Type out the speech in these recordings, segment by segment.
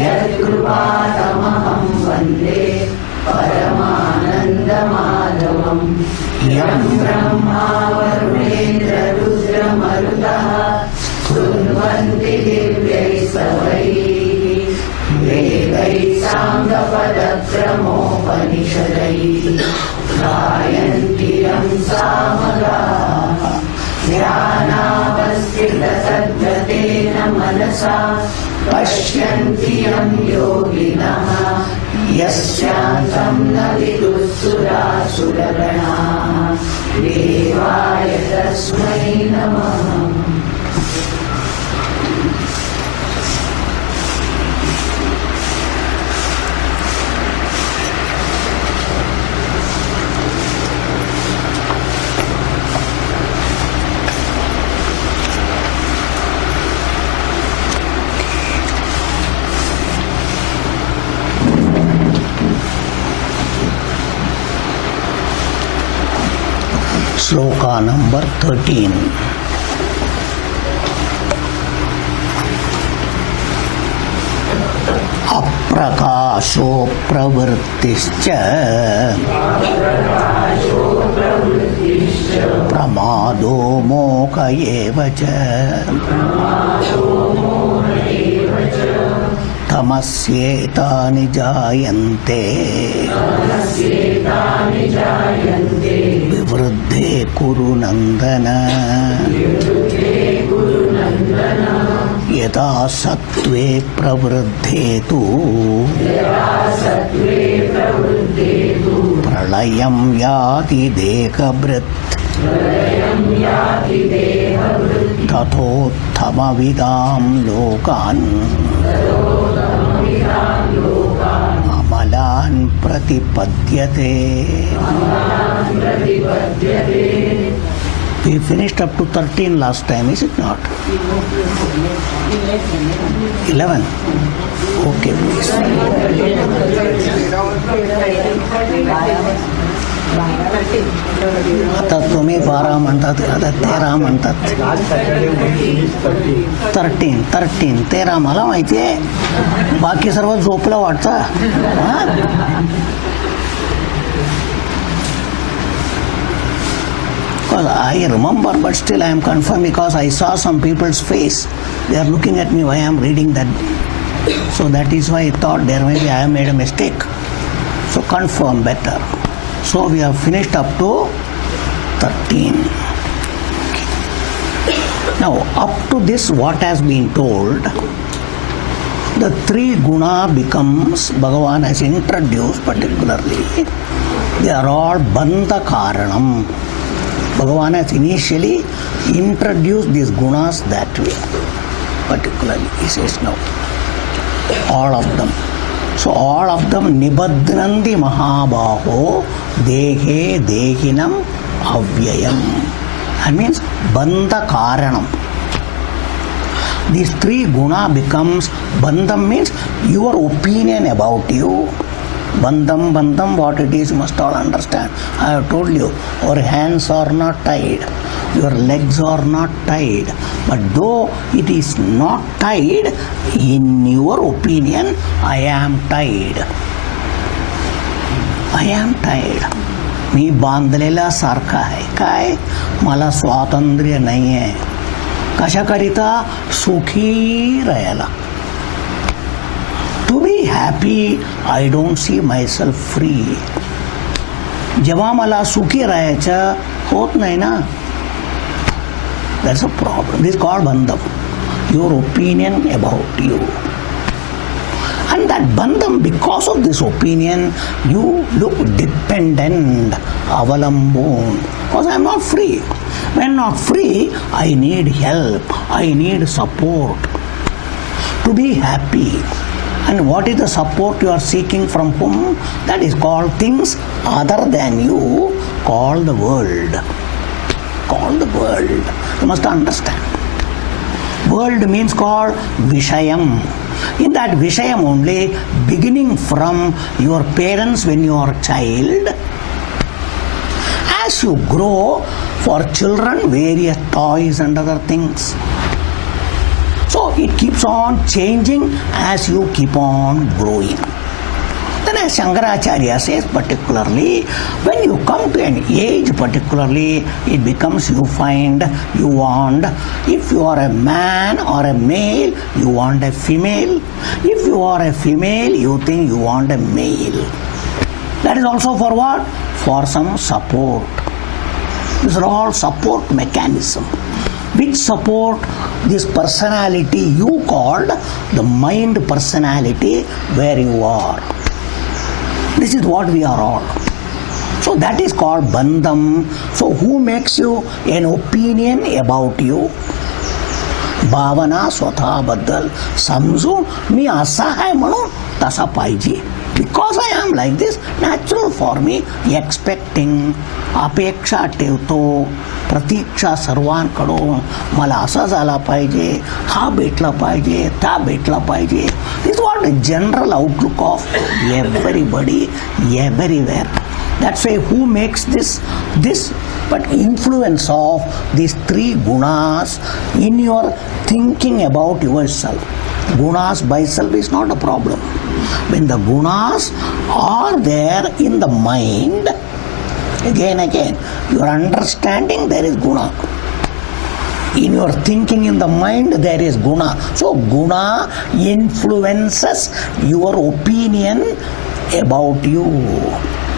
यत्कृपातमहं वन्दे परमानन्दमाधवम् यं ब्रह्मा वरुणेन्द्ररुद्रमरुतः स्तुवन्ति दिव्यैस्तवैः वेदैः साङ्गपदक्रमोपनिषदैः गायन्ति यं सामगाः ध्यानावस्थितसद्गतेन मनसा पश्यन्ति यं योगिनः यस्यान्तं न विदुःसुरासुरगणाः देवाय तस्मै नमः. Sloka number 13. Aprakasho pravrittischa pramado moka evacha tamasyetani jayante vivruddhe kuru nandana यदा सत्त्वे प्रवृद्धेतु प्रलयं याति देहभृत् तथोत्तमविदां लोकान् अमलान् प्रतिपद्यते. We finished up to 13 last time, is it not? 11. Okay, please. आता तुम्ही 12 म्हणतात, आता 13 म्हणतात. 13 मला माहिती आहे. बाकी सर्व झोपलं वाटतं. I remember, but still I am confirmed because I saw some people's face. They are looking at me why I am reading that. So that is why I thought there maybe I have made a mistake. So confirm better. So we have finished up to 13. Okay. Now up to this what has been told, the three guna becomes, Bhagavan has introduced particularly, they are all bandha karanam. Bhagavan has initially introduced these gunas that way. Particularly, he says no. All of them. So all of them nibadnandi mahabaho dehe dehinam avyayam. That means bandha karanam. These three guna becomes, bandham means your opinion about you. Bandham, what it is, you must all understand. I have told you, your hands are not tied, your legs are not tied. But though it is not tied, in your opinion, I am tied. I am tied. मी बांधलेला सारखा आहे. काय? मला स्वातंत्र्य नाही आहे. कशाकरिता? सुखी राहायला. To be happy, I don't see myself free. जेव्हा मला सुखी राहायचं होत नाही ना, that's a problem. This is called bandham. Your opinion about you. And that bandham, because of this opinion, you look dependent, avalambon. Because I am not free. When not free, I need help. I need support to be happy. And what is the support you are seeking from whom? That is called things other than you, called the world. Called the world. You must understand. World means called Vishayam. In that Vishayam only, beginning from your parents when you are a child, as you grow, for children, various toys and other things. So it keeps on changing as you keep on growing. Then as Shankaracharya says, particularly, when you come to an age particularly, it becomes you find you want, if you are a man or a male, you want a female. If you are a female, you think you want a male. That is also for what? For some support. These are all support mechanism. Which support this personality you called the mind personality where you are. This is what we are all. So that is called bandham. So who makes you an opinion about you? भावना स्वतःबद्दल समजून मी असा आहे म्हणून तसा पाहिजे. Because I am like this, natural for me, expecting, अपेक्षा ठेवतो, प्रतीक्षा सर्वांकडून, मला असं झाला पाहिजे, हा भेटला पाहिजे, त्या भेटला पाहिजे. This is what the general outlook of everybody, everywhere. That's why who makes this but influence of these three gunas in your thinking about yourself. Gunas by self is not a problem. When the gunas are there in the mind, again, your understanding, there is guna. In your thinking in the mind, there is guna. So guna influences your opinion about you.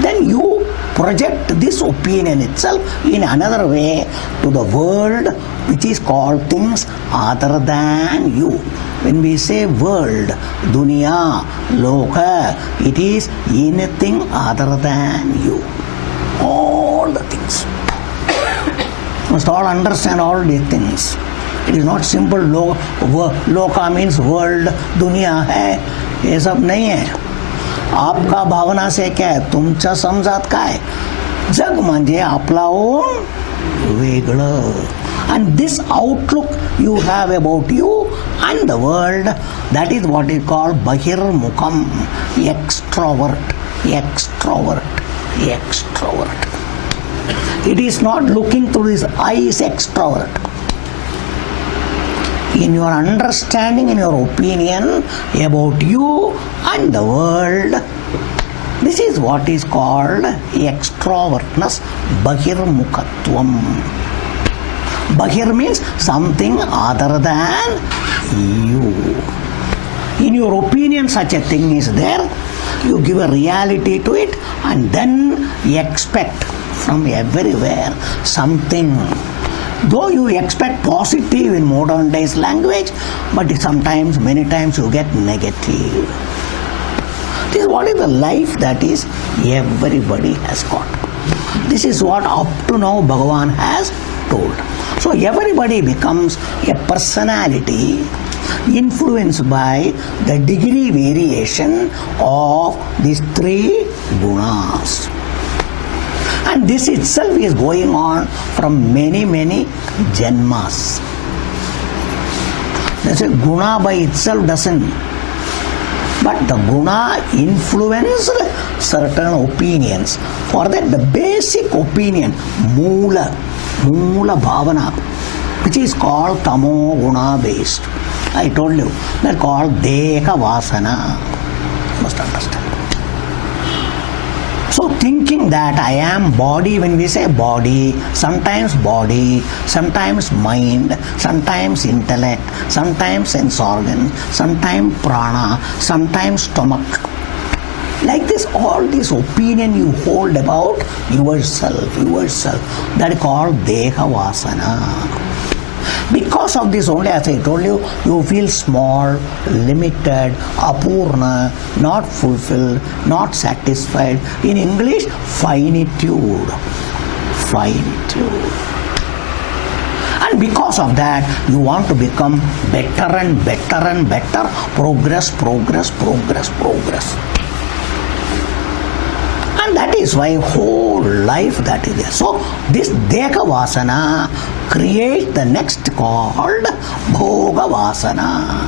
Then you project this opinion itself in another way to the world, which is called things other than you. When we say world, dunya, loka, it is anything other than you. All the things. You must all understand all these things. It is not simple loka means world, दुनिया है, ये सब नहीं है. आपका भावना से क्या आहे, तुमच्या समजात काय, जग म्हणजे आपला ओन वेगळं. And this outlook you have about you and the world, that is what is called bahirmukham, extrovert. It is not looking through his eyes, extrovert. In your understanding, in your opinion about you and the world, this is what is called extrovertness, bahirmukhatvam. Bahir means something other than you. In your opinion, such a thing is there. You give a reality to it and then you expect from everywhere something. Though you expect positive in modern days language, but sometimes, many times you get negative. This is what is the life that is everybody has got. This is what up to now Bhagavan has told. So everybody becomes a personality influenced by the degree variation of these three gunas. And this itself is going on from many janmas. That's a guna by itself doesn't. But the guna influenced certain opinions. For that, the basic opinion, Moola Bhavana, which is called Tamo Guna based. I told you, they're called Deha Vasana. You must understand. So thinking that I am body, when we say body, sometimes mind, sometimes intellect, sometimes sense organ, sometimes prana, sometimes stomach. Like this, all this opinion you hold about yourself, that is called Deha Vasana. Because of this only, as I told you, you feel small, limited, apurna, not fulfilled, not satisfied. In English, finitude. And because of that, you want to become better and better, progress. And that is why whole life that is there. So this Deha Vasana creates the next called Bhoga Vasana.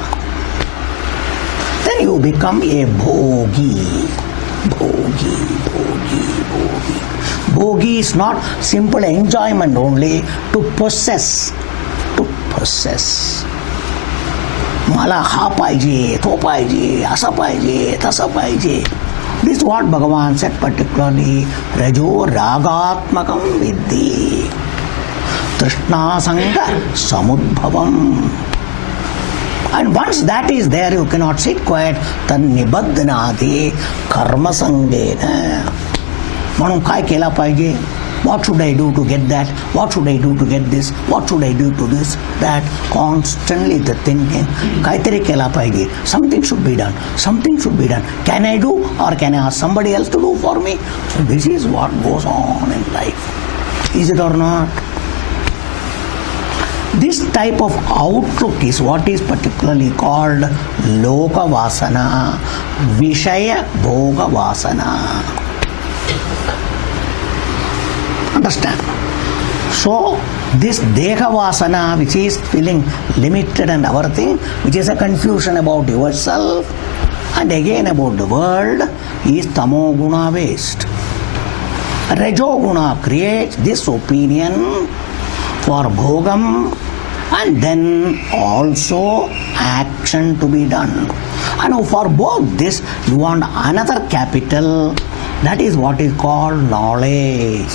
Then you become a Bhogi. Bhogi is not simple enjoyment only, to possess. मला हा पाहिजे, तो पाहिजे, असं पाहिजे, तसं पाहिजे. This is what Bhagavan said particularly. Rajo ragatmakam viddhi. Trishna sanga samudbhavam. And once that is there, you cannot sit quiet. Tan nibaddhanati karma sangena. Manum kai kela paige. What should I do to get that? What should I do to get this? What should I do to this? That constantly the thinking. Kaitari kela paige. Something should be done. Something should be done. Can I do or can I ask somebody else to do for me? So this is what goes on in life. Is it or not? This type of outlook is what is particularly called Loka Vasana, Vishaya Bhoga Vasana. Understand? So, this Deha Vasana, which is feeling limited and everything, which is a confusion about yourself and again about the world, is Tamo Guna based. Rajo Guna creates this opinion for Bhogam and then also action to be done. And for both this, you want another capital, that is what is called knowledge,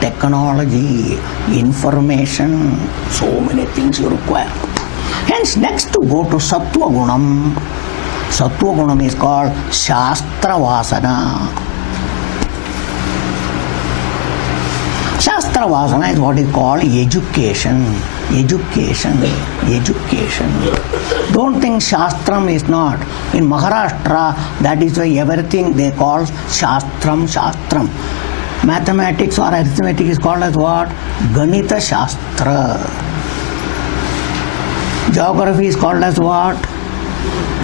technology, information, so many things you require. Hence, next to go to Sattva Gunam. Sattva Gunam is called Shastra Vasana. Shastra Vasana is what is called education. Education. Don't think Shastram is not. In Maharashtra, that is why everything they call Shastram. Mathematics or arithmetic is called as what? Ganita Shastra. Geography is called as what?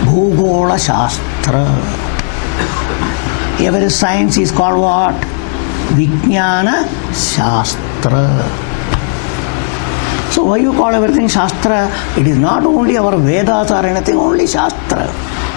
Bhugola Shastra. Every science is called what? Vijnana Shastra. So why you call everything Shastra? It is not only our Vedas or anything, only Shastra.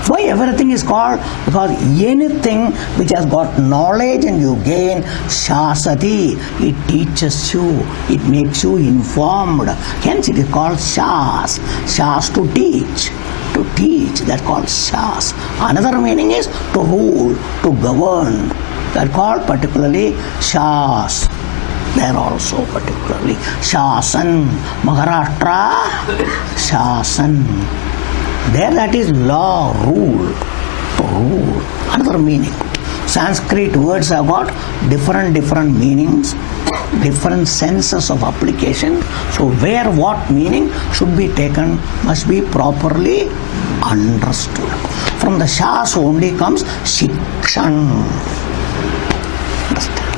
Why everything is called? Because anything which has got knowledge and you gain Shasati, it teaches you, it makes you informed. Hence it is called Shas. Shas to teach. To teach, that's called Shas. Another meaning is to rule, to govern. That's called particularly Shas. There also particularly Shasan. Maharashtra, Shasan. There that is law, rule, to rule. Another meaning. Sanskrit words have got different meanings, different senses of application. So where what meaning should be taken must be properly understood. From the Shas only comes Shikshan. Understand?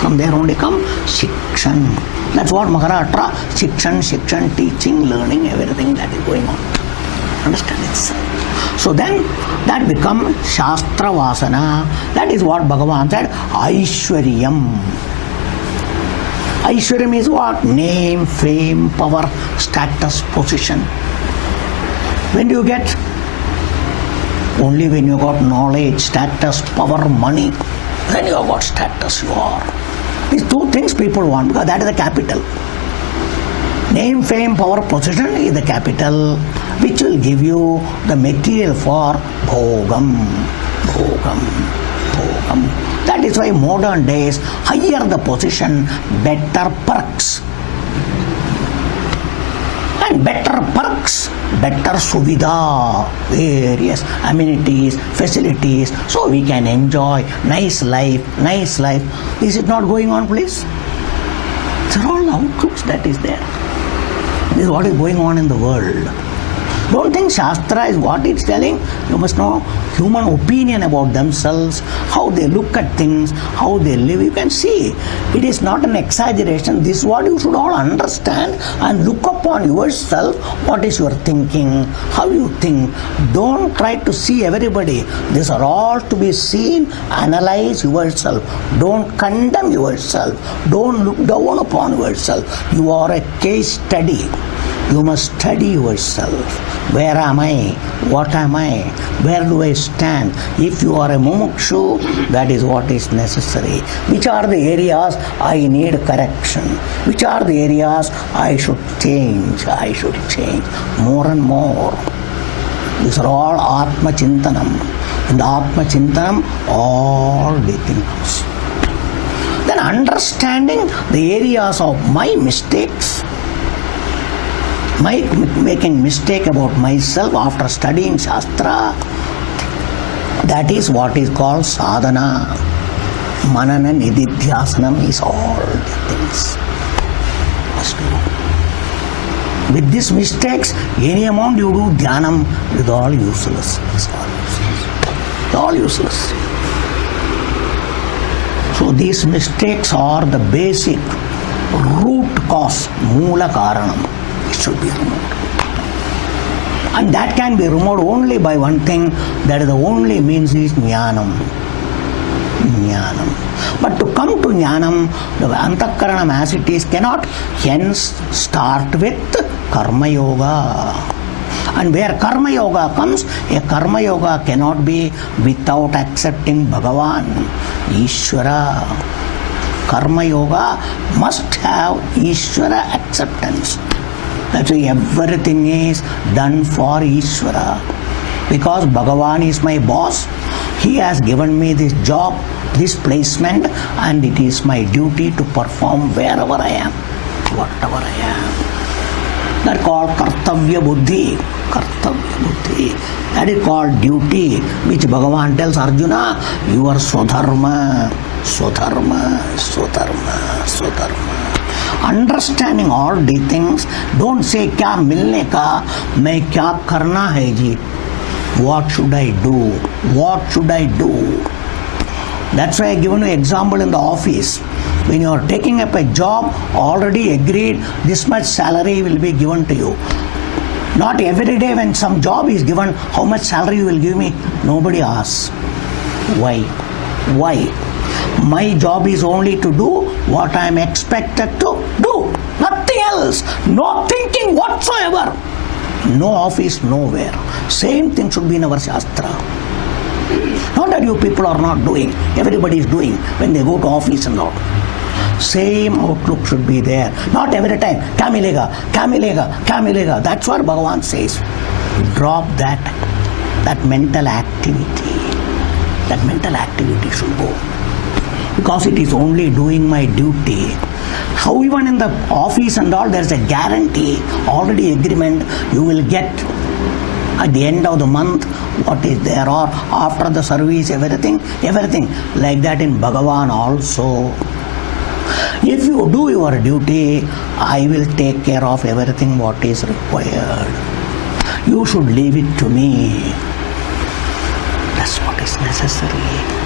From there only comes Shikshan. That's what Maharashtra, Shikshan, teaching, learning, everything that is going on. Understand it? So then that becomes Shastra Vasana. That is what Bhagavan said, Aishwaryam. Aishwaryam is what? Name, fame, power, status, position. When do you get? Only when you got knowledge, status, power, money. Then you have got status, you are. These two things people want because that is the capital. Name, fame, power, position is the capital which will give you the material for Bhogam. That is why modern days, higher the position, better perks. And better perks, better suvidha, various amenities, facilities, so we can enjoy nice life. This is not going on, please. These are all outlooks that is there. This is what is going on in the world. Don't think Shastra is what it's telling. You must know human opinion about themselves, how they look at things, how they live. You can see. It is not an exaggeration. This is what you should all understand and look upon yourself. What is your thinking? How you think? Don't try to see everybody. These are all to be seen. Analyze yourself. Don't condemn yourself. Don't look down upon yourself. You are a case study. You must study yourself. Where am I? What am I? Where do I stand? If you are a mumukshu, that is what is necessary. Which are the areas I need correction? Which are the areas I should change? More and more. These are all Atma Chintanam. In the Atma Chintanam, all the things. Then understanding the areas of my mistakes, my making mistake about myself after studying Shastra, that is what is called sadhana. Manana nididhyasanam is all the things. Must do. With these mistakes, any amount you do dhyanam is all useless. It's all useless. It's all useless. So these mistakes are the basic root cause, moola karanam. It should be removed. And that can be removed only by one thing, that is the only means is jnanam. Jnanam. But to come to jnanam, the antakaranam as it is cannot hence start with karma yoga. And where karma yoga comes, a karma yoga cannot be without accepting Bhagavan, Ishvara. Karma yoga must have Ishvara acceptance. That's why everything is done for Ishvara. Because Bhagavan is my boss, he has given me this job, this placement, and it is my duty to perform wherever I am, whatever I am. That's called kartavya buddhi. Kartavya buddhi. That is called duty, which Bhagavan tells Arjuna, you are swadharma, swadharma, swadharma, swadharma. Understanding all these things, don't say kya milne ka, main kya karna hai ji. What should I do? What should I do? That's why I given you an example in the office. When you are taking up a job, already agreed this much salary will be given to you. Not every day when some job is given, how much salary you will give me? Nobody asks. Why? Why? My job is only to do what I am expected to do. Nothing else. No thinking whatsoever. No office, nowhere. Same thing should be in our Shastra. Not that you people are not doing. Everybody is doing when they go to office and all. Same outlook should be there. Not every time. Kya milega, kya milega, kya milega. That's what Bhagavan says. Drop that mental activity. That mental activity should go. Because it is only doing my duty. How even in the office and all, there is a guarantee, already agreement, you will get at the end of the month what is there, or after the service, everything. Like that in Bhagavan also. If you do your duty, I will take care of everything what is required. You should leave it to me. That's what is necessary.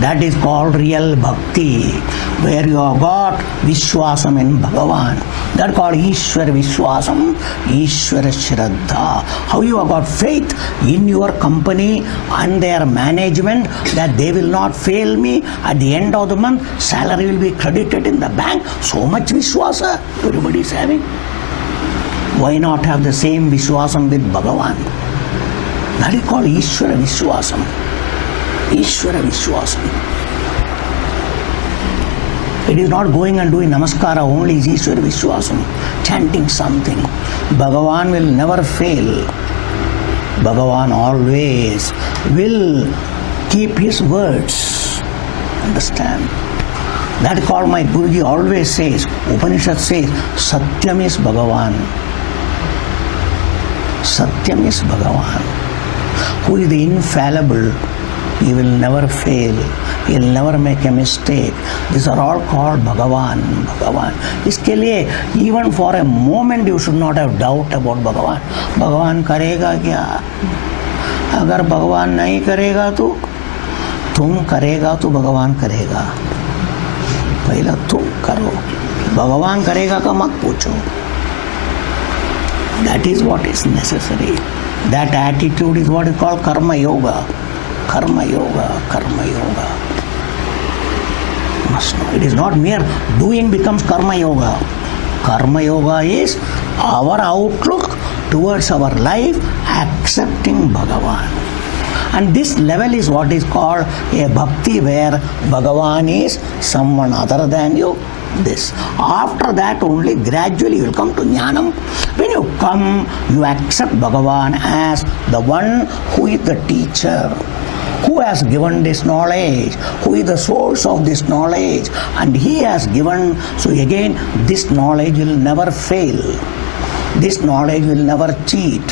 That is called real bhakti, where you have got Vishwasam in Bhagavan. That is called Ishwar Vishwasam, Ishwara Shraddha. How you have got faith in your company and their management that they will not fail me. At the end of the month, salary will be credited in the bank. So much Vishwasa everybody is having. Why not have the same Vishwasam with Bhagavan? That is called Ishwara Vishwasam. Ishvara Vishwasam. It is not going and doing namaskara only, is Ishvara Vishwasam. Chanting something. Bhagavan will never fail. Bhagavan always will keep his words. Understand? That is called, my Guruji always says, Upanishad says, Satyam is Bhagavan. Satyam is Bhagavan. Who is the infallible. He will never fail. He will never make a mistake. These are all called Bhagavan. Bhagavan. इसके लिए even for a moment you should not have doubt about Bhagavan. भगवान करेगा क्या? अगर भगवान नहीं करेगा तो तुम करेगा तो भगवान करेगा. पहला तुम करो. भगवान करेगा का मत पूछो. That is what is necessary. That attitude is what is called karma yoga. Karma yoga, karma yoga. Must know. It is not mere doing becomes karma yoga. Karma yoga is our outlook towards our life, accepting Bhagavan. And this level is what is called a bhakti, where Bhagavan is someone other than you, this. After that only gradually you will come to Jnanam. When you come, you accept Bhagavan as the one who is the teacher, who has given this knowledge, who is the source of this knowledge, and he has given. So again, this knowledge will never fail. This knowledge will never cheat.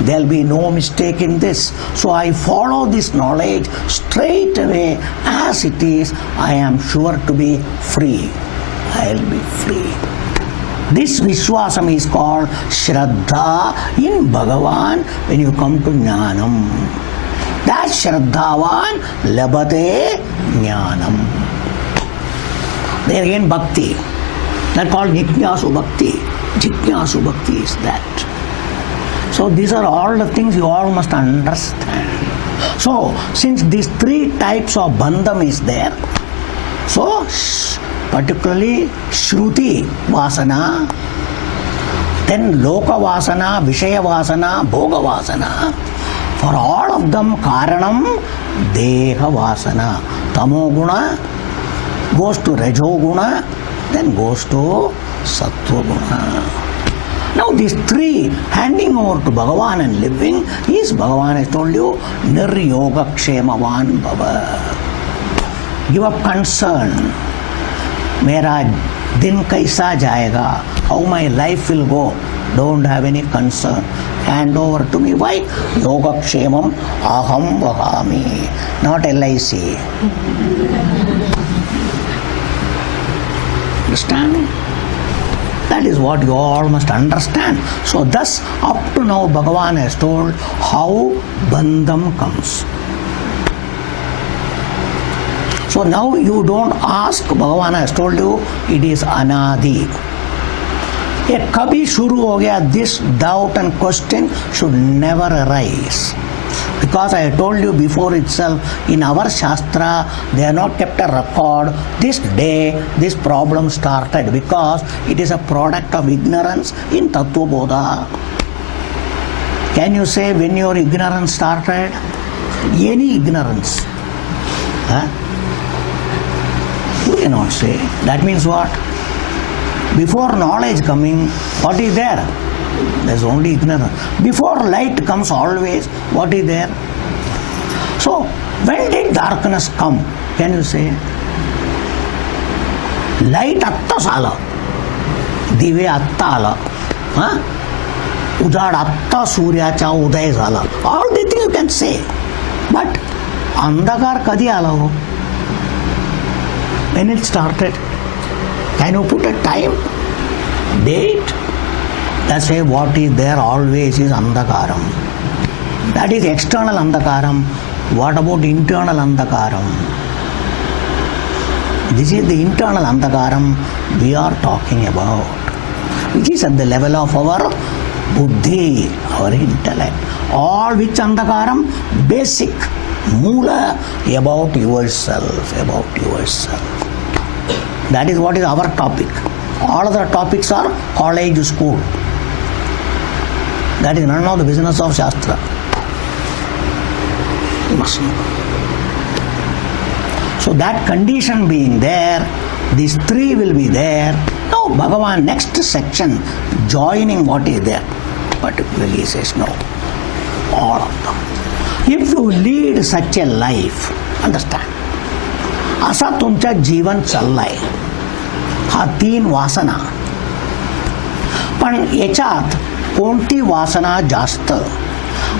There will be no mistake in this. So I follow this knowledge straight away as it is. I am sure to be free. I will be free. This Vishwasam is called Shraddha in Bhagavan when you come to Jnanam. That Shraddhavan labate Jnanam. There again Bhakti. That called Jijñāsu Bhakti. Jijñāsu Bhakti is that. So these are all the things you all must understand. So since these three types of bandham is there, so particularly Shruti Vasana, then Loka Vasana, Vishaya Vasana, Bhoga Vasana, for all of them Karanam Deha Vasana. Tamoguna goes to Rajoguna, then goes to Sattvaguna. Now these three handing over to Bhagavan and living is, Bhagavan has told you, Niryoga Kshemavan Bhava. Give up concern. Mera din kaisa jayega, how my life will go. Don't have any concern. Hand over to me. Why? Yoga Kshemam Aham Vahami. Not LIC. Understand? That is what you all must understand. So thus, up to now, Bhagavan has told how bandham comes. So now you don't ask, Bhagavan has told you, it is anadi. Ye kabhi shuru ho gaya, this doubt and question should never arise. Because I have told you before itself, in our Shastra, they have not kept a record. This day, this problem started because it is a product of ignorance in Tattva Bodha. Can you say when your ignorance started? Any ignorance. Huh? You cannot say. That means what? Before knowledge coming, what is there? There is only ignorance. Before light comes always, what is there? So, when did darkness come? Can you say? Light atta sala. Dive atta ala. Udad atta suryacha uday sala. All the things you can say. But, andhakar kadi ala ho? When it started? Can you put a time? Date? That's why what is there always is andhakaram. That is external andhakaram. What about internal andhakaram? This is the internal andhakaram we are talking about, which is at the level of our buddhi, our intellect. All which andhakaram? Basic, moola, about yourself, about yourself. That is what is our topic. All other topics are college, school. That is none of the business of Shastra. You must know. So that condition being there, these three will be there. Now Bhagavan, next section, joining what is there, particularly he says no. All of them. If you lead such a life, understand, असा तुमचा जीवन चाललाय, हा 3 वासना. पण याच्यात कोणती वासना जास्त?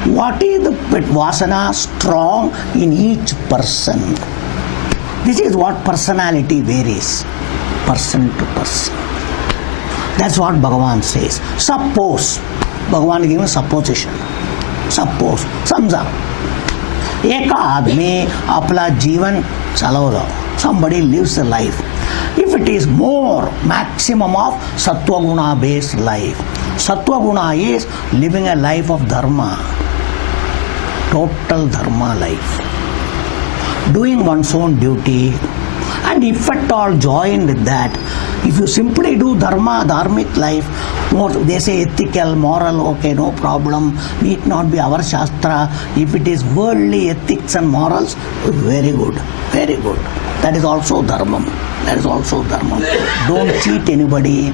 What is the vasana strong in each person? This is what personality varies, person to person. That's what Bhagavan says. Suppose, Bhagavan is giving supposition. Suppose, समजा एक आदमी अपना जीवन चालवलं, somebody lives a life. If it is more, maximum of sattva guna based life. Sattva guna is living a life of dharma, total dharma life, doing one's own duty, and if at all join with that, if you simply do dharma, dharmic life, more, they say ethical, moral, okay, no problem, need not be our Shastra. If it is worldly ethics and morals, very good, very good. That is also dharmam. That is also dharmam. Don't cheat anybody.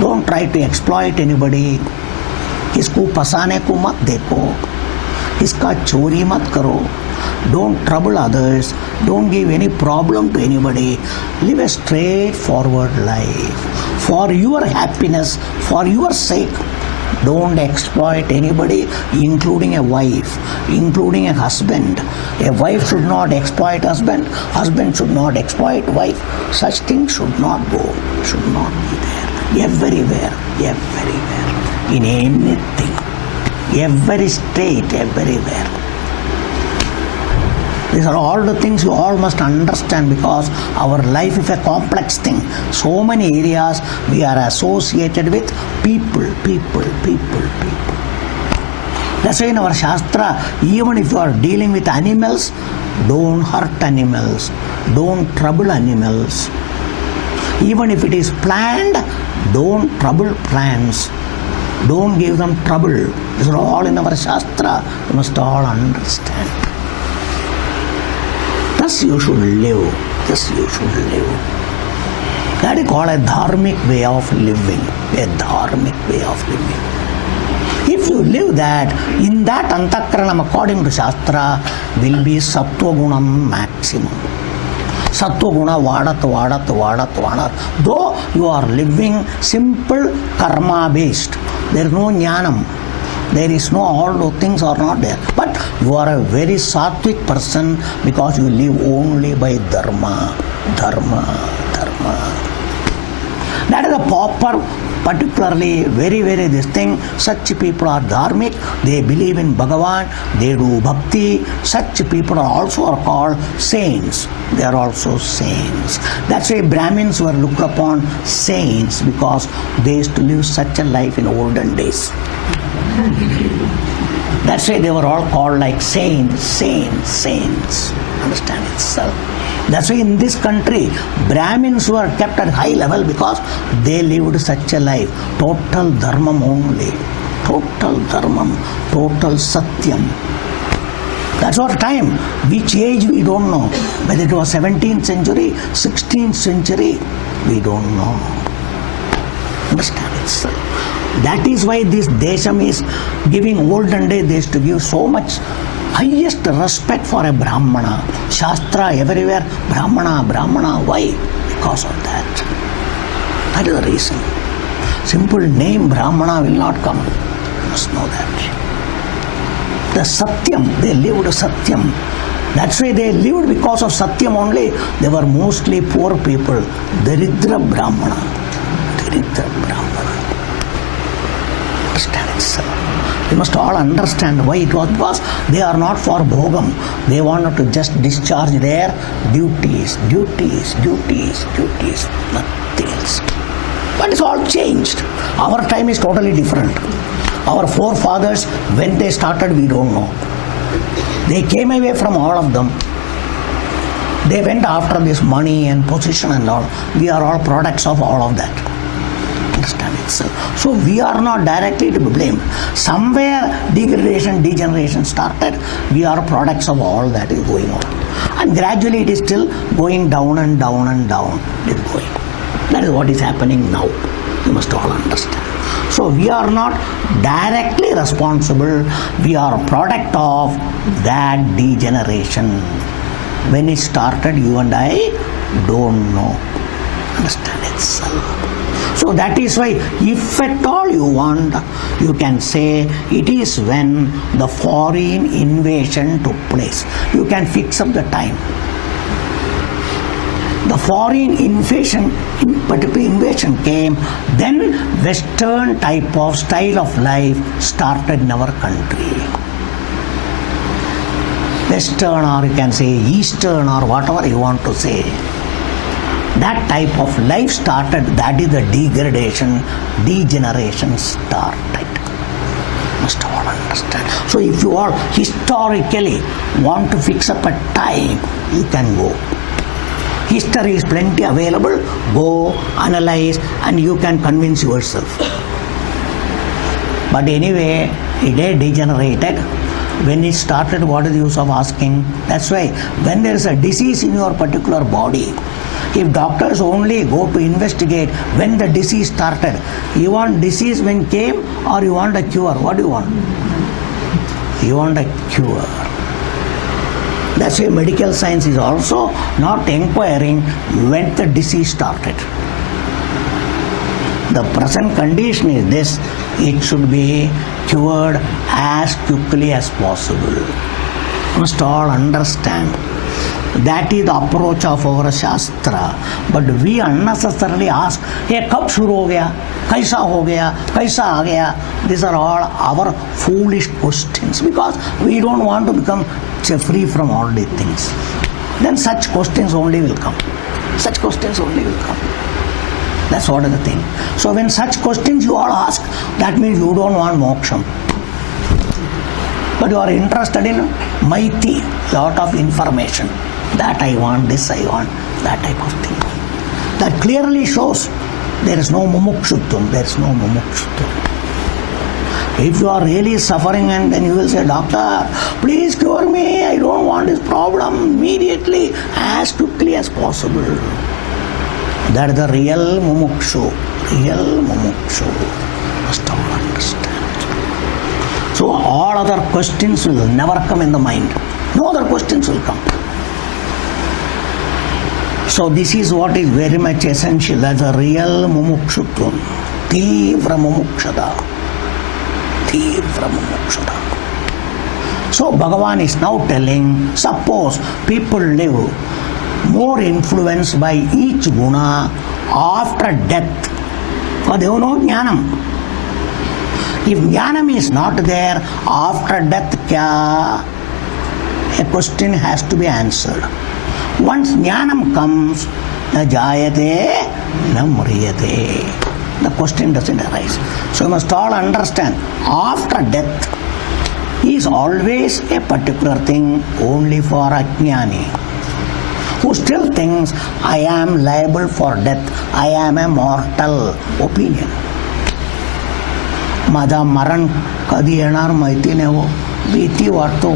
Don't try to exploit anybody. किसको फंसाने को मत देखो. इसका चोरी मत करो. Don't trouble others. Don't give any problem to anybody. Live a straightforward life. For your happiness, for your sake, don't exploit anybody, including a wife, including a husband. A wife should not exploit husband. Husband should not exploit wife. Such things should not go, should not be there. Everywhere, everywhere. In anything. Every state, everywhere. These are all the things you all must understand, because our life is a complex thing. So many areas we are associated with people. That's why in our Shastra, even if you are dealing with animals, don't hurt animals, don't trouble animals. Even if it is planned, don't trouble plants. Don't give them trouble. These are all in our Shastra. You must all understand. Thus you should live. Thus you should live. That is called a dharmic way of living. A dharmic way of living. If you live that, in that antakaranam according to Shastra will be sattva gunam maximum. Sattva guna vadat. Though you are living simple karma based, there is no jnanam. There is no, all those things are not there. But you are a very sattvic person because you live only by dharma. That is a proper, particularly very this thing. Such people are dharmic. They believe in Bhagavan. They do bhakti. Such people are also called saints. They are also saints. That's why Brahmins were looked upon saints, because they used to live such a life in olden days. That's why they were all called like saints. Understand itself. That's why in this country, Brahmins were kept at high level because they lived such a life. Total dharmam only. Total dharmam. Total satyam. That's our time. Which age we don't know. Whether it was 17th century, 16th century, we don't know. Understand itself. That is why this Desham is giving olden days, they used to give so much highest respect for a Brahmana. Shastra everywhere, Brahmana. Why? Because of that. That is the reason. Simple name Brahmana will not come. You must know that. The Satyam, they lived Satyam. That's why they lived because of Satyam only. They were mostly poor people. Daridra Brahmana. Understand itself. You must all understand why it was, because they are not for bhogam. They wanted to just discharge their duties. Nothing else. But it's all changed. Our time is totally different. Our forefathers, when they started, we don't know. They came away from all of them. They went after this money and position and all. We are all products of all of that. Understand itself. So we are not directly to be blamed. Somewhere degradation, degeneration started. We are products of all that is going on. And gradually it is still going down and down. It is going. That is what is happening now. You must all understand. So we are not directly responsible. We are a product of that degeneration. When it started, you and I don't know. Understand itself. So that is why, if at all you want, you can say it is when the foreign invasion took place. You can fix up the time. The foreign invasion came, then Western type of style of life started in our country. Western, or you can say Eastern, or whatever you want to say. That type of life started. That is the degradation, degeneration started. Must all understand. So if you all historically want to fix up a time, you can go. History is plenty available. Go, analyze, and you can convince yourself. But anyway, it is degenerated. When it started, what is the use of asking? That's why when there is a disease in your particular body, if doctors only go to investigate when the disease started, you want disease when came or you want a cure? What do you want? You want a cure. That's why medical science is also not inquiring when the disease started. The present condition is this, it should be cured as quickly as possible. You must all understand. That is the approach of our Shastra. But we unnecessarily ask, hey, kab shuru ho gaya? Kaisa ho gaya? Kaisa aa gaya? These are all our foolish questions because we don't want to become free from all these things. Then such questions only will come. Such questions only will come. That's what is the thing. So when such questions you all ask, that means you don't want moksham. But you are interested in maiti, lot of information. That I want, this I want, that type of thing. That clearly shows there is no mumukshutvam, there is no mumukshutvam. If you are really suffering and then you will say, doctor, please cure me, I don't want this problem immediately, as quickly as possible. That is the real mumukshu. Real mumukshu. Must all understand. So all other questions will never come in the mind. No other questions will come. So this is what is very much essential. That's a real mumukshutvam. Tivra mumukshada. Tivra mumukshada. So Bhagavan is now telling, suppose people live more influenced by each guna after death. Because they have no jnanam. If jnanam is not there, after death kya? A question has to be answered. Once jnanam comes, na jayate, na mriyate. The question doesn't arise. So you must all understand, after death is always a particular thing only for ajnani, who still thinks, I am liable for death, I am a mortal opinion. माझा मरण कधी येणार माहिती नाही हो, भीती वाटतो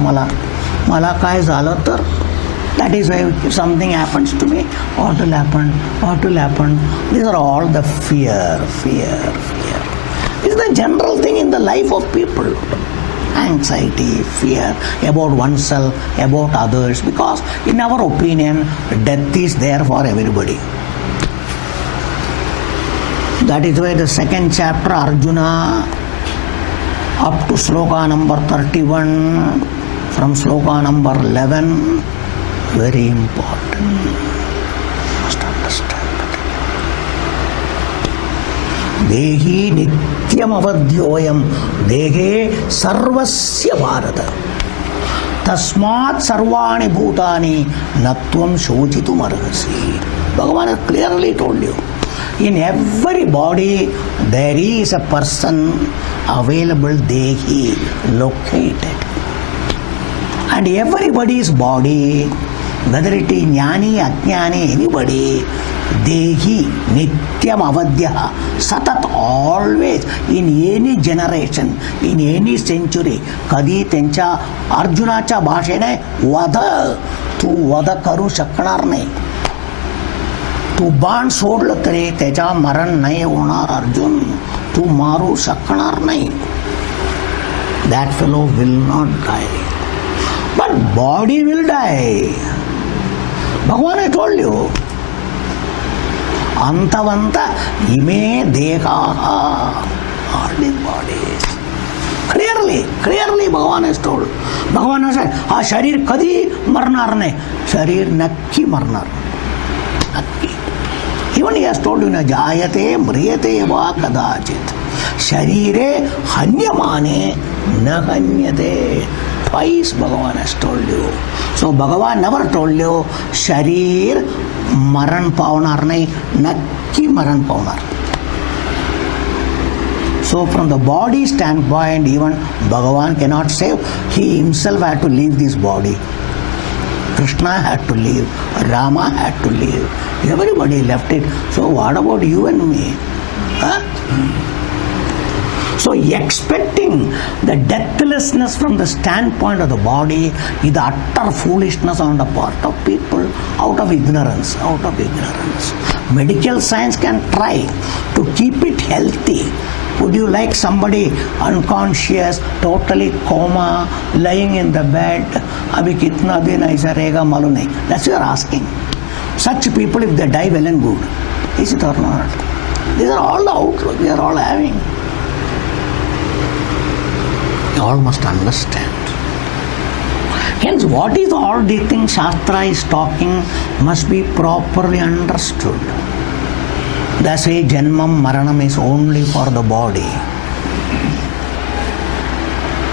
मला काय झालं तर. That is why if something happens to me, what will happen? These are all the fear. This is the general thing in the life of people. Anxiety, fear about oneself, about others, because in our opinion, death is there for everybody. That is why the second chapter, Arjuna, up to sloka number 31, from sloka number 11, very important. Must understand. Dehi nityam avadhyoyam dehe sarvasya bharata tasmat sarvani bhutani natvam shochitum arhasi. Bhagavan has clearly told you, in every body there is a person available, dehi, located. And everybody's body, whether it is jnani, ajnani, anybody, dehi, nityam avadhya, satat, always, in any generation, in any century, kadi tencha Arjunacha bhashene vada, tu vada karu शकणार नाही. तू बाण सोडलं तरी त्याच्या मरण नाही होणार अर्जुन, तू मारू शकणार नाही. That fellow will not die. But body will die. Bhagavan, I told you. Antavanta ime dehaha. All these bodies. Clearly Bhagavan has told. Bhagavan has said, ha sharir kadi marnar nahi. Sharir nakki marnar. Nakki. Even he has told you, na jayate mriyate va kadachit. Sharire hanyamane na hanyate. Twice Bhagavan has told you. So Bhagavan never told you, sharir maran pavnar nahi, nakki maran pavnar. So from the body standpoint, even Bhagavan cannot save. He himself had to leave this body. Krishna had to leave, Rama had to leave, everybody left it. So what about you and me? Huh? So expecting the deathlessness from the standpoint of the body is the utter foolishness on the part of people out of ignorance. Medical science can try to keep it healthy. Would you like somebody unconscious, totally coma, lying in the bed? Abhi kitna din aisa rahega malum nahi. That's what you are asking. Such people, if they die, well and good. Is it or not? These are all the outlook we are all having. You all must understand. Hence, what is all the things Shastra is talking must be properly understood. That's why Janmam Maranam is only for the body.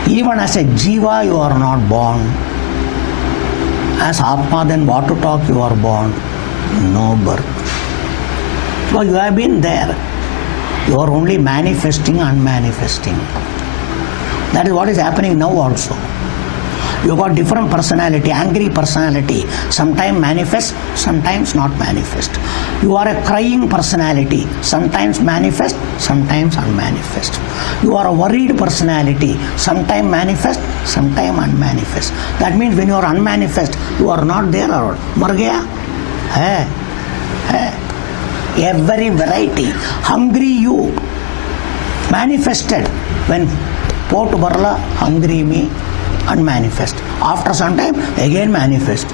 Even as a Jiva, you are not born. As Atma, then what to talk, you are born. No birth. Because you have been there. You are only manifesting, unmanifesting. That is what is happening now also. You got different personality, angry personality. Sometimes manifest, sometimes not manifest. You are a crying personality. Sometimes manifest, sometimes unmanifest. You are a worried personality. Sometimes manifest, sometimes unmanifest. That means when you are unmanifest, you are not there or mar gaya. Every variety. Hungry you manifested when pot barla hungry me unmanifest. After some time again manifest.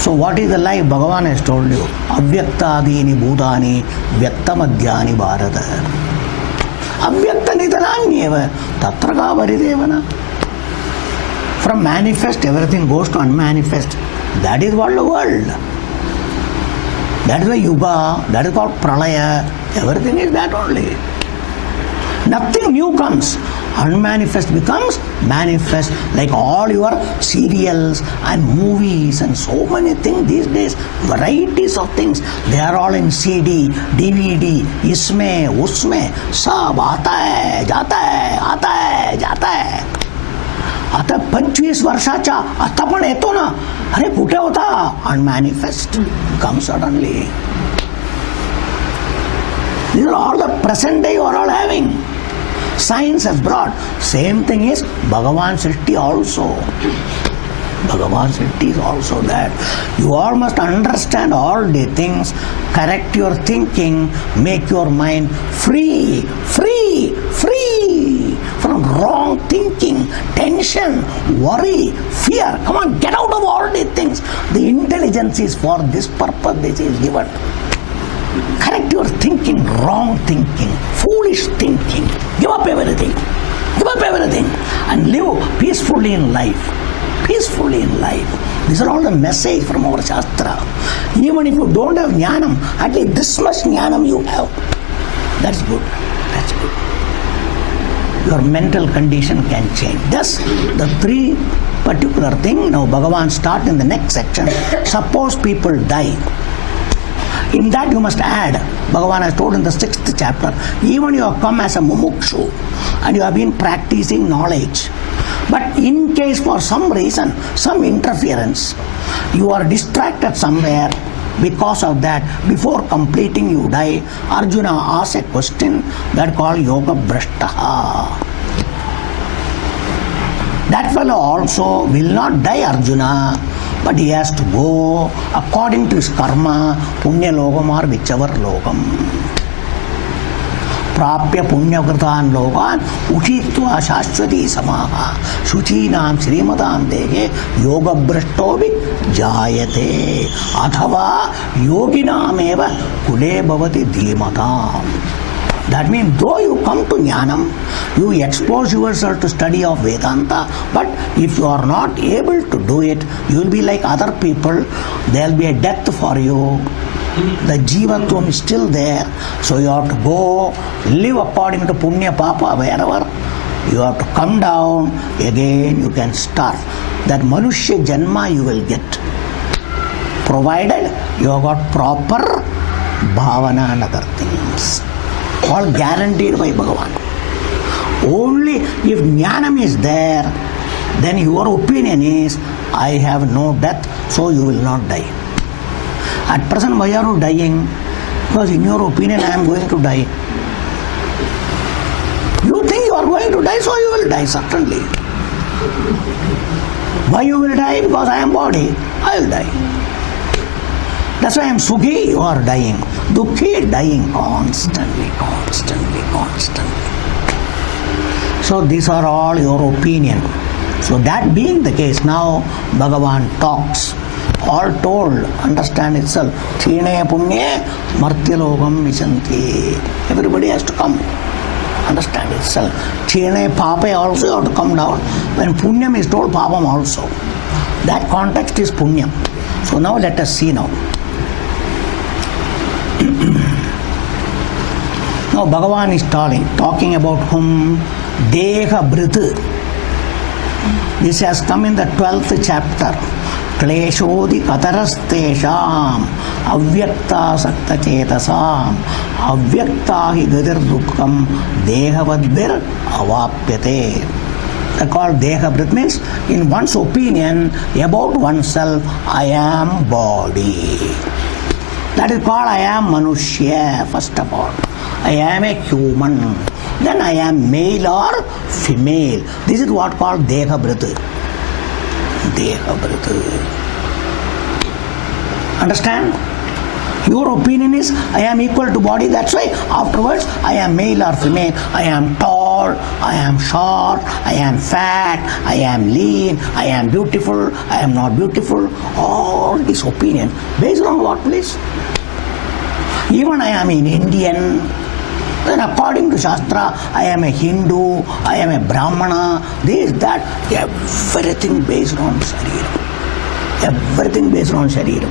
So what is the life? Bhagavan has told you. Avyaktadini bhutani vyaktamadhyani bharata. Avyakta nidananyeva tatra ka varidevana. From manifest everything goes to unmanifest. That is what the world. That is the yuga. That is called pralaya. Everything is that only. Nothing new comes. Unmanifest becomes manifest, like all your serials and movies and so many things these days, varieties of things. They are all in CD, DVD, isme, usme, sab aata hai, jata hai, aata hai, jata hai. आता 25 वर्षाचा आता पण येतो ना, अरे कुठे होता? Unmanifest comes suddenly. These are all the present day you are all having. Science has brought. Same thing is Bhagavan Srishti also. Bhagavan Srishti is also that. You all must understand all the things, correct your thinking, make your mind free from wrong thinking, tension, worry, fear. Come on, get out of all these things. The intelligence is for this purpose, this is given. Correct your thinking, wrong thinking, foolish thinking. Give up everything. Give up everything and live peacefully in life. Peacefully in life. These are all the message from our Shastra. Even if you don't have jnanam, at least this much jnanam you have. That's good. That's good. Your mental condition can change. Thus, the three particular thing. Now Bhagavan start in the next section. Suppose people die. In that you must add, Bhagavan has told in the 6th chapter, even you have come as a mumukshu and you have been practicing knowledge. But in case for some reason, some interference, you are distracted somewhere, because of that, before completing you die, Arjuna asks a question that called yoga brashtaha. That fellow also will not die, Arjuna, but he has to go according to his karma, punya logam or whichever logam. Prapya punya kritan logan uchitva shashwati samaha shuchinam srimadam dege yoga brashtobi jayate athava yoginam eva kule bhavati dhimatam. That means though you come to jnanam, you expose yourself to study of Vedanta, but if you are not able to do it, you will be like other people. There will be a death for you. The jivatvam is still there. So you have to go live according to punya papa wherever. You have to come down. Again you can start. That manushya janma you will get, provided you have got proper bhavana and other things. All guaranteed by Bhagavan. Only if jnanam is there, then your opinion is, I have no death, so you will not die. At present, why are you dying? Because in your opinion, I am going to die. going to die, so you will die, certainly. Why you will die? Because I am body, I will die. That's why I am Sukhi, you are dying. Dukhi, dying constantly. So these are all your opinion. So that being the case, now Bhagavan talks. All told, understand itself. Chine punye martyalogam visanti. Everybody has to come. Understand itself. Chine pape also you have to come down. When punyam is told, papam also. That context is punyam. So now let us see now. Now Bhagavan is talking about whom? Deha Bhrita. This has come in the 12th chapter. Kleshodi katarastesham avyakta sakta chetasam avyakta hi gadir dukkam dehavadbir avapyate. They called Deha Bhrita means in one's opinion about oneself, I am body. That is called I am Manushya, first of all. I am a human. Then I am male or female. This is what called Deha Bhrita. Deha Bhrita. Understand? Your opinion is I am equal to body. That's why afterwards I am male or female. I am tall, I am short, I am fat, I am lean, I am beautiful, I am not beautiful. All this opinion. Based on what, please? Even I am an Indian. Then according to Shastra, I am a Hindu, I am a Brahmana, this, that, everything based on Sharira. Everything based on Sharira.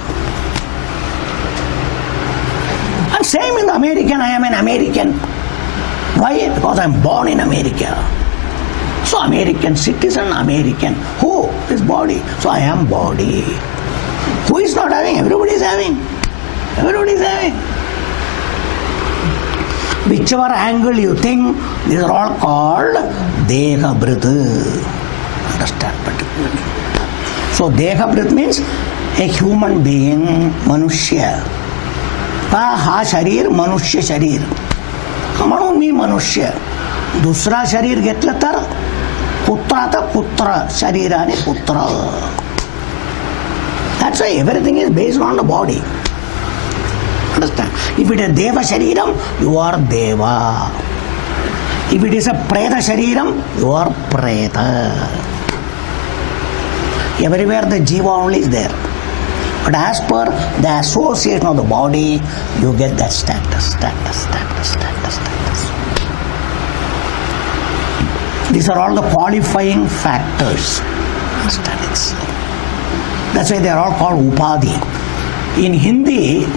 And same in the American, I am an American. Why? Because I am born in America. So American citizen, American. Who? This body. So I am body. Who is not having? Everybody is having. Everybody is having. Whichever angle you think, these are all called Deha Bhrita. Understand particularly. So Deha Bhrita means a human being, Manushya. Ha sharir, Manushya sharir. म्हणून मी मनुष्य. दुसरा शरीर घेतलं तर पुत्राचा पुत्र, शरीराने पुत्र. That's why everything is based on the body. Understand? If it is Deva Shariram, you are Deva. If it is a Preta Shariram, you are Preta. Everywhere the Jiva only is there. But as per the association of the body, you get that status. These are all the qualifying factors. Understand it? That's why they are all called Upadhi. In Hindi,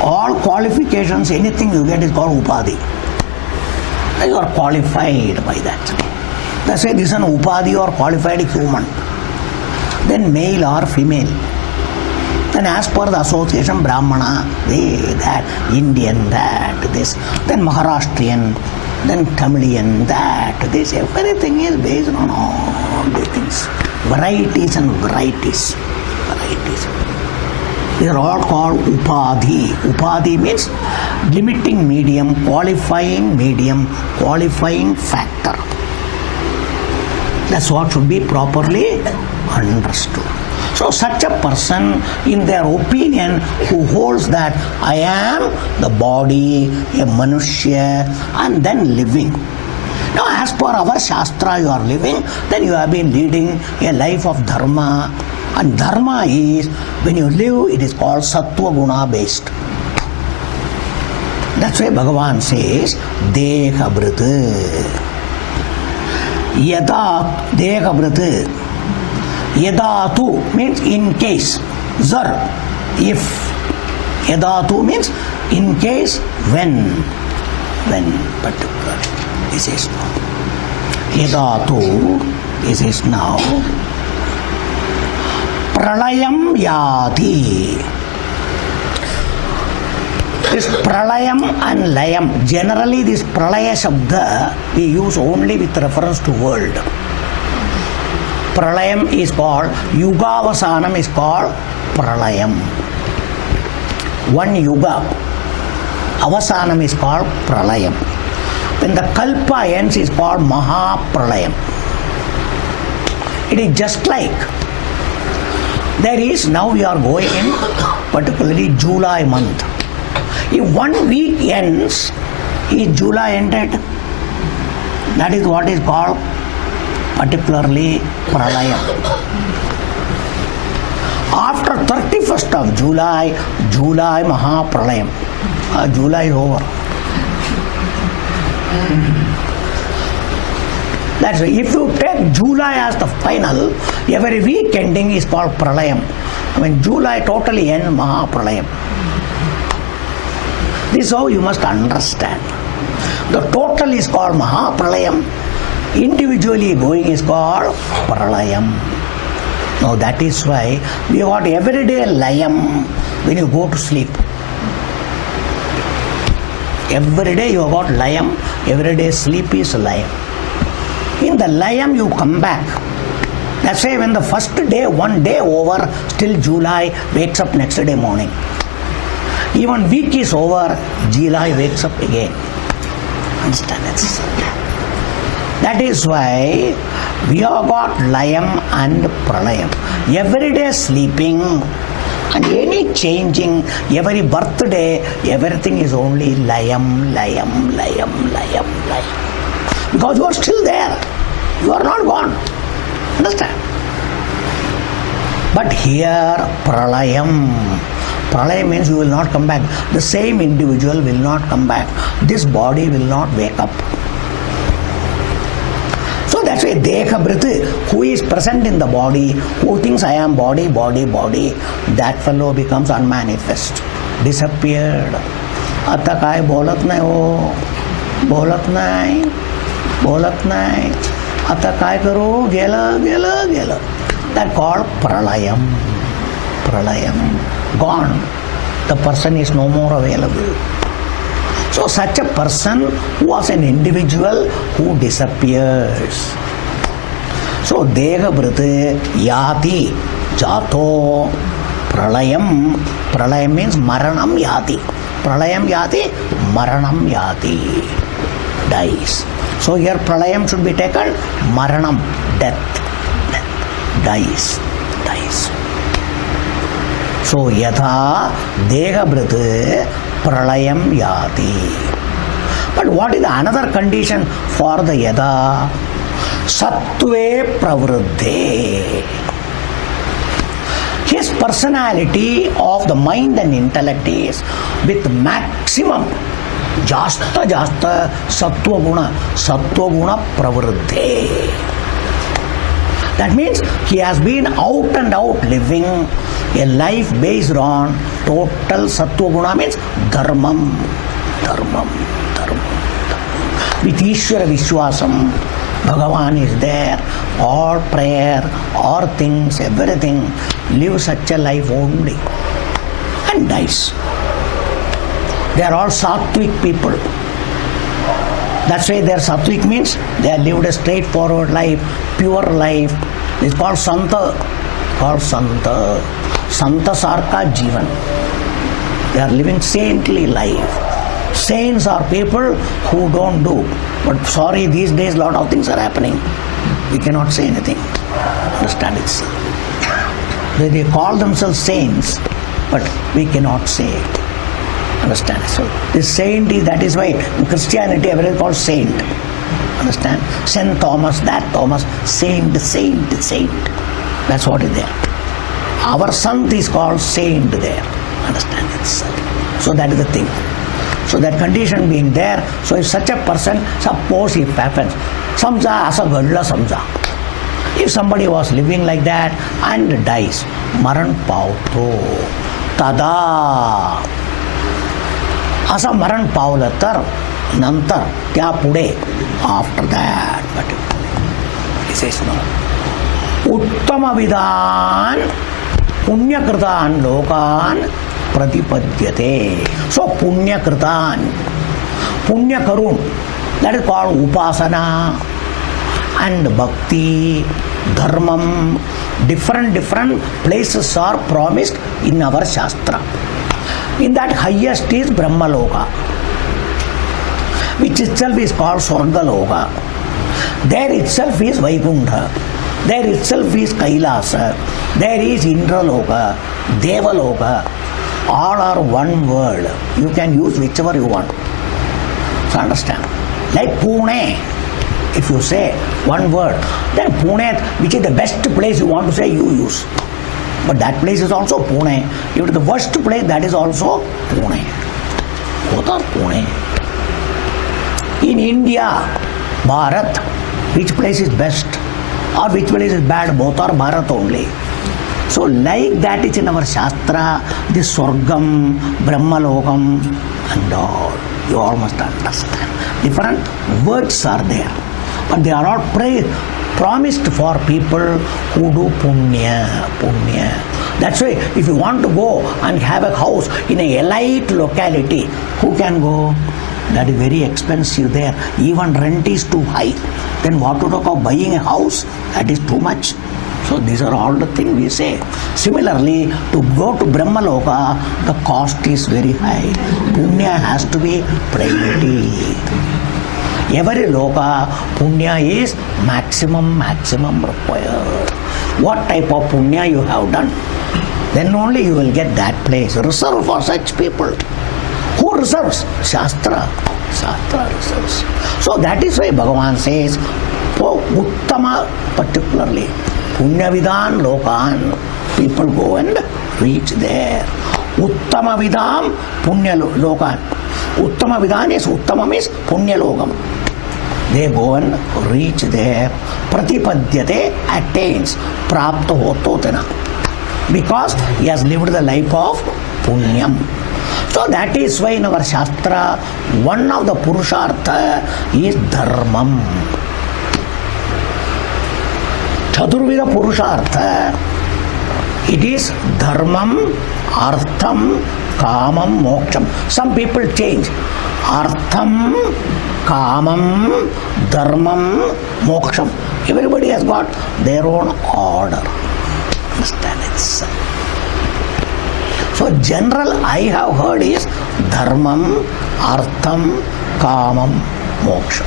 all qualifications, anything you get is called Upadhi. You are qualified by that. That's why this is an Upadhi or qualified human. Then male or female. Then as per the association, Brahmana, that, Indian, that, this. Then Maharashtrian, then Tamilian, that, this. Everything is based on all these things. Varieties and varieties. These are all called Upadhi. Upadhi means limiting medium, qualifying factor. That's what should be properly understood. So such a person, in their opinion, who holds that I am the body, a Manushya, and then living. Now as per our Shastra you are living, then you have been leading a life of Dharma. And Dharma is, when you live, it is called Sattva Guna based. That's why Bhagavan says, Deha Bhrita. Yada Deha Bhrita. Yadatu means in case. Zar, if. Yadatu means in case, when particularly. This is now. Yadatu, this is now. Pralayam Yati. This Pralayam and Layam, generally this Pralaya Shabda we use only with reference to world. Pralayam is called, Yugavasanam is called Pralayam. One Yuga, Avasanam is called Pralayam. When the kalpa ends, is called Mahapralayam. It is just like there is, now we are going in particularly July month. If 1 week ends, is July ended? That is what is called particularly Pralayam. After 31st of July, July Mahapralayam. July is over. That's why if you take July as the final, every week ending is called Pralayam. When July totally ends, Mahapralayam. This is how you must understand. The total is called Mahapralayam. Individually going is called Pralayam. Now that is why we got everyday layam when you go to sleep. Every day you got layam, every day sleep is layam. In the layam you come back. That's why when the first day, 1 day over, still July wakes up next day morning. Even week is over, July wakes up again. Understand this? That is why we have got layam and pralayam. Every day sleeping and any changing, every birthday, everything is only layam, layam, layam, layam, layam. Because you are still there. You are not gone. Understand? But here, pralayam. Pralayam means you will not come back. The same individual will not come back. This body will not wake up. So that's why Deha Briti, who is present in the body, who thinks I am body, body, body, that fellow becomes unmanifest, disappeared. Atta kai bolat nahi ho, bolat nahi, bolat nahi. Atta kai karo, gela, gela, gela. That called pralayam. Pralayam. Gone. The person is no more available. So such a person was an individual who disappears. So Deha Briti Yati Jato Pralayam. Pralayam means Maranam Yati. Pralayam Yati, Maranam Yati. Dies. So here Pralayam should be taken Maranam, death. Dies. Dies. So Yatha Deha Briti Pralayam Yati. But what is another condition for the Yada? Sattve Pravruddhe. His personality of the mind and intellect is with maximum jasta sattva guna pravruddhe. That means he has been out and out living a life based on total sattva guna, means dharmam. With Ishvara Vishwasam, Bhagavan is there, all prayer, all things, everything, live such a life only and dies. They are all sattvic people. That's why their sattvic means they have lived a straightforward life, pure life. It's called Santa. Santa Sarka Jivan. They are living saintly life. Saints are people who don't do. But sorry, these days lot of things are happening. We cannot say anything. Understand it? They call themselves saints, but we cannot say it. Understand? So this saint is, that is why in Christianity everything is called saint. Understand? Saint Thomas, that Thomas, saint. That's what is there. Our sant is called saint there. Understand it? So that is the thing. So that condition being there, so if such a person, suppose if happens, samja asa gadla samja. If somebody was living like that and dies, maran pauto, tada. Asa maran paulatar, nantar, kya pude, after that, but he says no. Uttama vidhan, punyakritan lokan, pratipadyate. So punya kritan, punya karun, that is called upasana and bhakti, dharmam. Different places are promised in our shastra. In that highest is Brahmaloka. which itself is called Swargaloka. There itself is Vaikuntha. There itself is Kailasa. There is Indraloka, Devaloka. All are one word. You can use whichever you want. So understand. Like Pune, if you say one word, then Pune, which is the best place you want to say, you use. But that place is also Pune. If it is the worst place, that is also Pune. Both are Pune. In India, Bharat, which place is best or which place is bad? Both are Bharat only. So like that is in our Shastra, this Swargam, Brahmalokam and all. You all must understand. Different words are there. But they are all promised for people who do punya. That's why if you want to go and have a house in a elite locality, who can go? That is very expensive there. Even rent is too high. Then what to talk of buying a house? That is too much. So these are all the things we say. Similarly, to go to Brahmaloka, the cost is very high. Punya has to be private. Every loka, punya is maximum required. What type of punya you have done? Then only you will get that place. Reserved for such people. Who reserves? Shastra. Shastra reserves. So that is why Bhagavan says, for Uttama particularly, Punyavidhan Lokan, people go and reach there. Uttama Vidham Punya Lokan. Uttama Vidhan is Uttamam is Punya Lokam. They go and reach there. Pratipadyate attains. Prapto hototena. Because he has lived the life of Punyam. So that is why in our Shastra, one of the Purushartha is Dharmam. Chaturvida Purushartha, it is Dharmam, Artham, Kamam, Moksham. Some people change. Artham, Kamam, Dharmam, Moksham. Everybody has got their own order. Understand it? So general I have heard is Dharmam, Artham, Kamam, Moksham.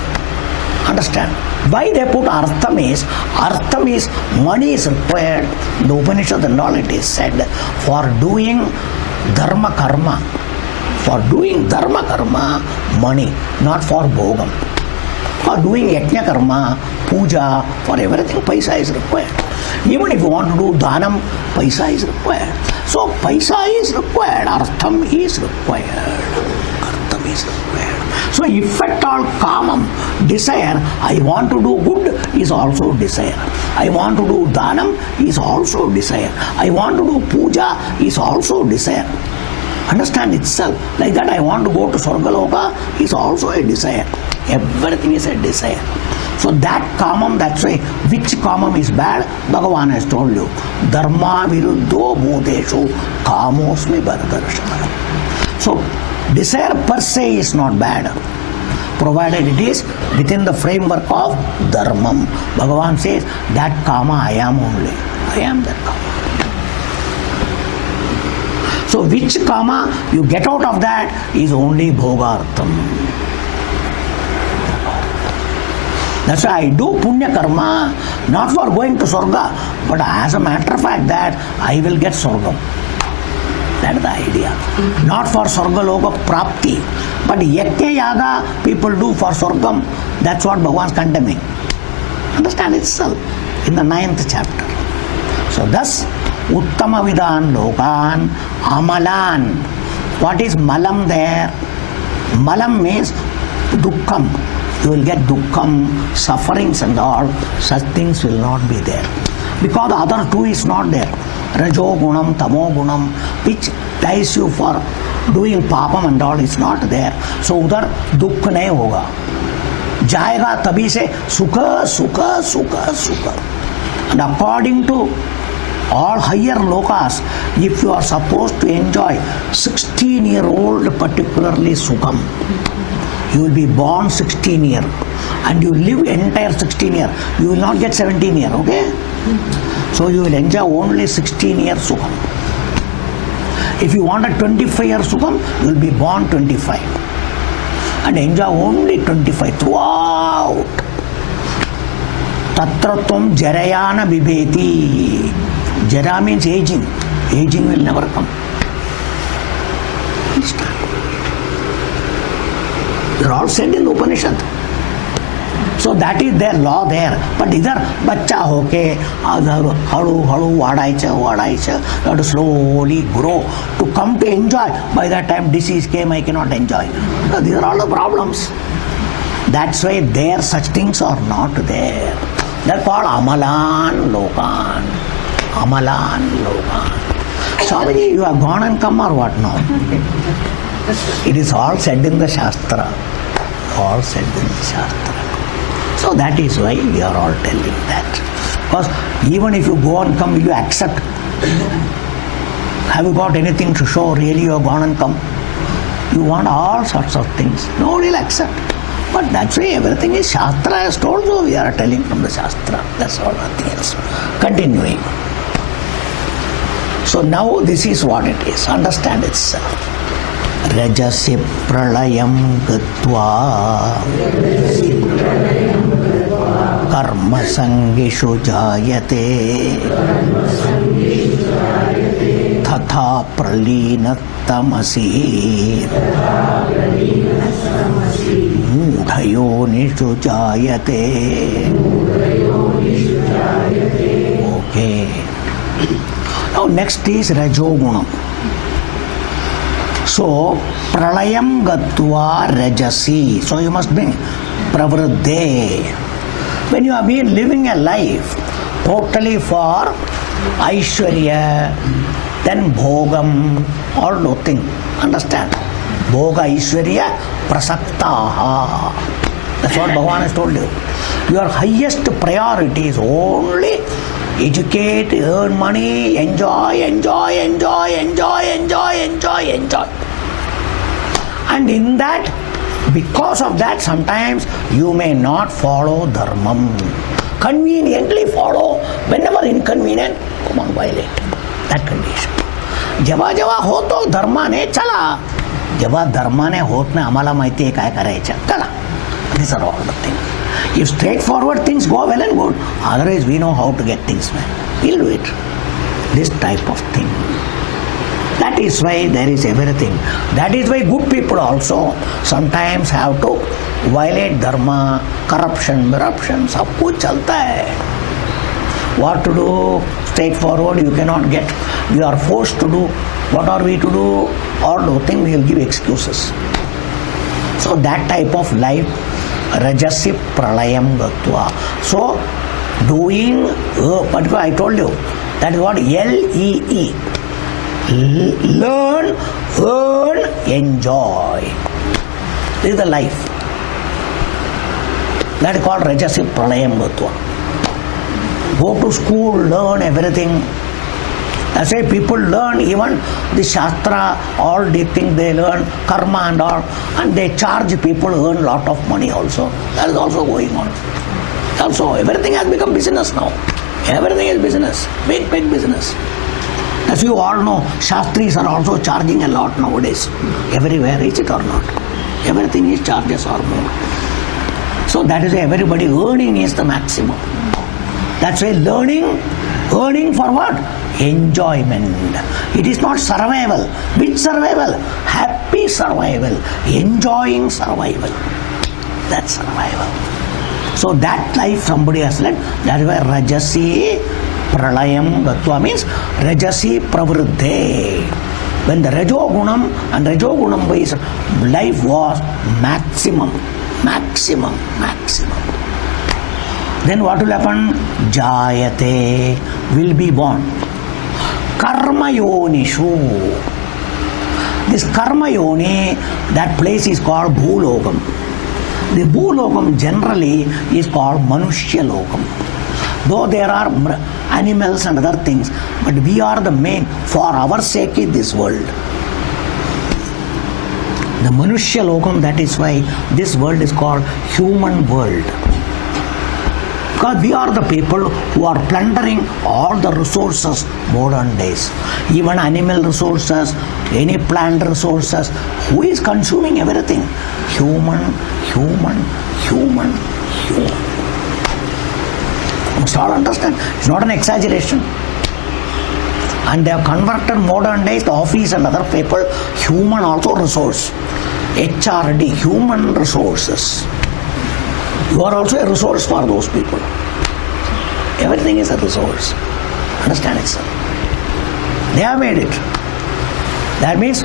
Understand? Why they put Artham is money is required. The Upanishad and all it is said for doing Dharma Karma. For doing Dharma Karma, money, not for Bhogam. For doing Yajna Karma, Puja, for everything, paisa is required. Even if you want to do Dhanam, paisa is required. So paisa is required, Artham is required. Artham is required. So if at all Kamam, desire, I want to do good is also desire. I want to do Dhanam is also desire. I want to do Puja is also desire. Understand itself. Like that I want to go to Swargaloka is also a desire. Everything is a desire. So that Kamam, that's why which Kamam is bad, Bhagavan has told you. Dharma viruddho bhuteshu kamosmi bharatarshana. So desire per se is not bad, provided it is within the framework of Dharmam. Bhagavan says that Kama I am only. I am that Kama. So which Kama you get out of that is only Bhogartham. That's why I do Punya Karma not for going to Swarga, but as a matter of fact that I will get Swargam. That is the idea. Not for Swargaloka Prapti, but Yajna Yaga people do for Swargam. That's what Bhagavan is condemning. Understand itself in the 9th chapter. So thus, Uttama Vidhan Lokan Amalan. What is Malam there? Malam means Dukkham. You will get Dukkham, sufferings and all. Such things will not be there. Because the other two is not there. Rajo Gunam, Tamo Gunam, which ties you for doing Papam and all is not there. So udhar Dukh nahi hoga. Jayega tabhi se Sukha, Sukha, Sukha, Sukha. And according to all higher lokas, if you are supposed to enjoy 16-year-old particularly Sukham, you will be born 16 year and you live entire 16 year. You will not get 17 year, okay? So you will enjoy only 16 year Sukham. If you want a 25 year Sukham, you will be born 25. and enjoy only 25 throughout. Tatra tvam jarayana bibheti. Jara means aging. Aging will never come. Understand? They're all said in the Upanishad. So that is their law there. But either bachcha hoke, halu wadayicha, you have to slowly grow to come to enjoy. By that time disease came, I cannot enjoy. So these are all the problems. That's why there such things are not there. They're called amalan lokan. Amalan lokan. Swamiji, you have gone and come or what now? It is all said in the Shastra. All said in the Shastra. So that is why we are all telling that. Because even if you go and come, will you accept? Have you got anything to show really you have gone and come? You want all sorts of things. Nobody will accept. But that's why everything is Shastra has told, so we are telling from the Shastra. That's all, nothing else. Continuing. So now this is what it is. Understand itself. Rajasi pralayam gatva karma sangishu jayate tatha pralinatamasi mudhayonishu jayate. Okay. Now next is Rajogunam. So, pralayam gatva rajasi. So you must bring pravruddhe. When you have been living a life totally for aishwarya, then bhogam, all nothing. Understand? Bhoga aishwarya prasaktaha. That's what Bhagavan has told you. Your highest priority is only educate, earn money, enjoy. And in that, because of that, sometimes you may not follow dharmam. Conveniently follow, whenever inconvenient, come on, violate that condition. Java ho to dharma ne chala. Java dharma ne hot ne amala maiti hai काय करायचं करा. These are all the things. If straightforward things go well and good, otherwise we know how to get things well. We'll do it. This type of thing. That is why there is everything. That is why good people also sometimes have to violate dharma, corruption, सब कुछ चलता है. What to do? Straightforward you cannot get. You are forced to do. What are we to do? All those things we will give excuses. So that type of life, rajasi pralayam gatva. So doing, particularly I told you, that is what L-E-E. Learn, earn, enjoy. This is the life. That is called rajasi pralayam gatva. Go to school, learn everything. That's why people learn even the Shastra, all the things they learn, karma and all, and they charge people, earn lot of money also. That is also going on. Also, everything has become business now. Everything is business. Big business. As you all know, Shastris are also charging a lot nowadays. Everywhere, is it or not? Everything is charges or more. So that is why everybody earning is the maximum. That's why earning for what? Enjoyment. It is not survival. Which survival? Happy survival. Enjoying survival. That's survival. So that life somebody has led. That is why rajasi pralayam gatva means rajasi pravruddhe. When the rajogunam and rajogunam based life was maximum. Then what will happen? Jayate, will be born. Karma yonishu. This karma yoni, that place is called bhulogam. The bhulogam generally is called manushya logam. Though there are animals and other things, but we are the main, for our sake is this world. The manushya logam, that is why this world is called human world. Because we are the people who are plundering all the resources modern days. Even animal resources, any plant resources. Who is consuming everything? Human. You must all understand. It's not an exaggeration. And they have converted modern days, the office and other people, human also resource. HRD, human resources. You are also a resource for those people. Everything is a resource. Understand it, sir? They have made it. That means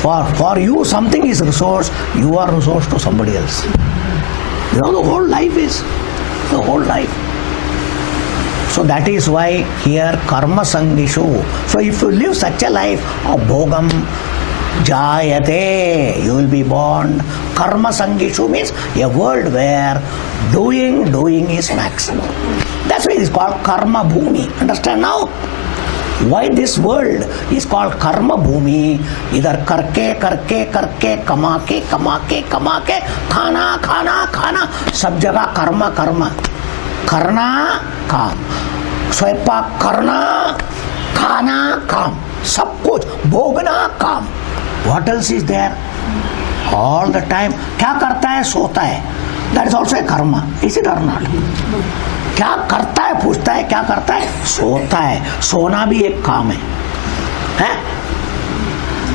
for you something is resource, you are resource to somebody else. You know, the whole life is. The whole life. So that is why here karma sangishu. So if you live such a life of bhogam, jayate, you will be born. Karma sangishu means a world where doing is maximum. That's why it is called karma bhumi. Understand now? Why this world is called karma bhumi? Idhar karke, kamake, khana, sab jagah karma. Karna, काम, स्वयंपाक करना, खाना, काम, सब कुछ भोगना, काम. What else is there? All the time. क्या करता है? सोता है. That is also a karma. Is it or not? क्या करता है? पूछता है. क्या करता है? सोता है. सोना भी एक काम है?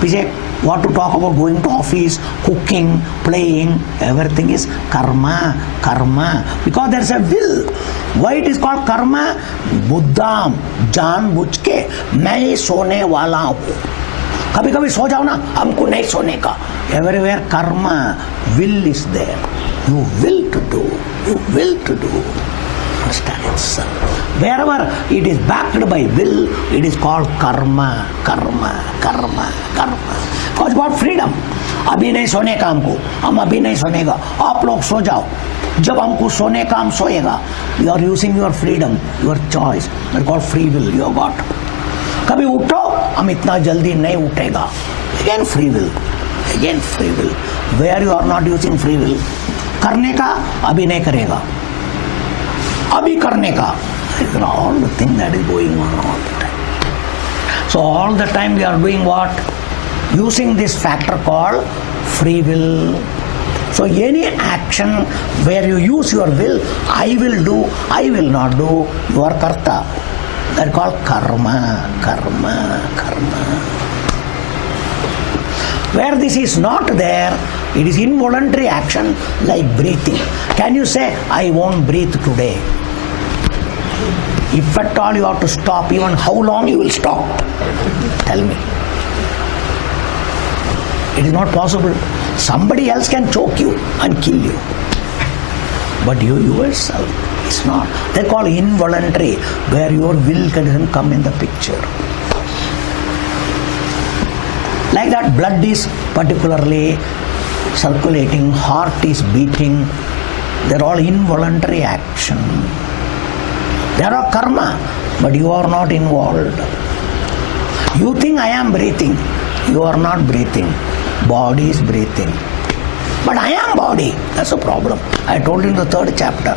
पीछे what to talk about going to office, cooking, playing, everything is karma. Because there is a will. Why it is called karma? बुद्धाम जान बुझ के मैं ही सोने वाला हूँ. कभी कभी सो जाओ ना, हमको नहीं सोने का. Everywhere karma, will is there. You will to do. Understand it, sir? Wherever it is backed by will, it is called karma. Because God freedom. अभी नहीं सोने का हमको, हम अभी नहीं सोनेगा. आप लोग सो जाओ. जब हमको सोने का हम सोएगा. You are using your freedom, your choice. That is called free will. You have got. कभी उठो, हम इतना जल्दी नहीं उठेगा. Again free will. Where you are not using free will. करने का अभी नहीं करेगा. अभी करने का. All the thing that is going on all the time. So all the time we are doing what? Using this factor called free will. So any action where you use your will, I will do, I will not do, you are karta. That is called karma. Where this is not there, it is involuntary action like breathing. Can you say, I won't breathe today? If at all you have to stop, even how long you will stop? Tell me. It is not possible. Somebody else can choke you and kill you. But you yourself, it's not. They call involuntary, where your will can come in the picture. Like that, blood is particularly circulating, heart is beating. They're all involuntary action. There are karma, but you are not involved. You think I am breathing. You are not breathing. Body is breathing. But I am body. That's a problem. I told you in the 3rd chapter.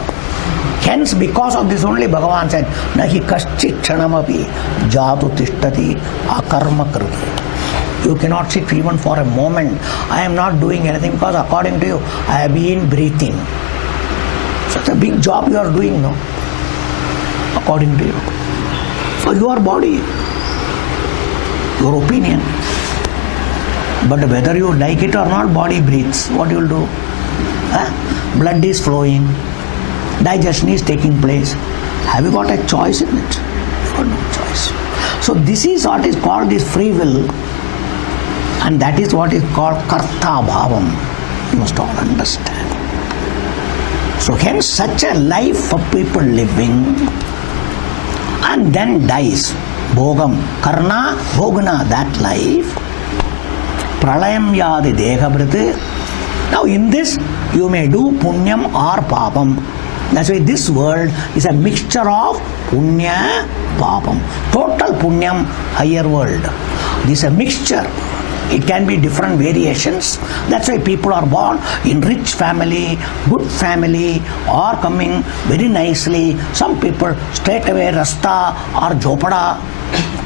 Hence, because of this only Bhagavan said, Nahi kaschit chanamapi jatu tishtati akarma kriti. You cannot sit even for a moment. I am not doing anything because according to you, I have been breathing. So it's a big job you are doing now. According to you. For your body, your opinion. But whether you like it or not, body breathes. What you will do? Blood is flowing. Digestion is taking place. Have you got a choice in it? You got no choice. So this is what is called this free will. And that is what is called karta bhavam. You must all understand. So hence such a life of people living and then dies. Bhogam, karna, bhogna, that life. Pralayam yadi dehabhriti. Now in this you may do punyam or papam. That's why this world is a mixture of punya, papam. Total punyam, higher world. This is a mixture. It can be different variations. That's why people are born in rich family, good family, or coming very nicely. Some people straight away rasta or jhopada,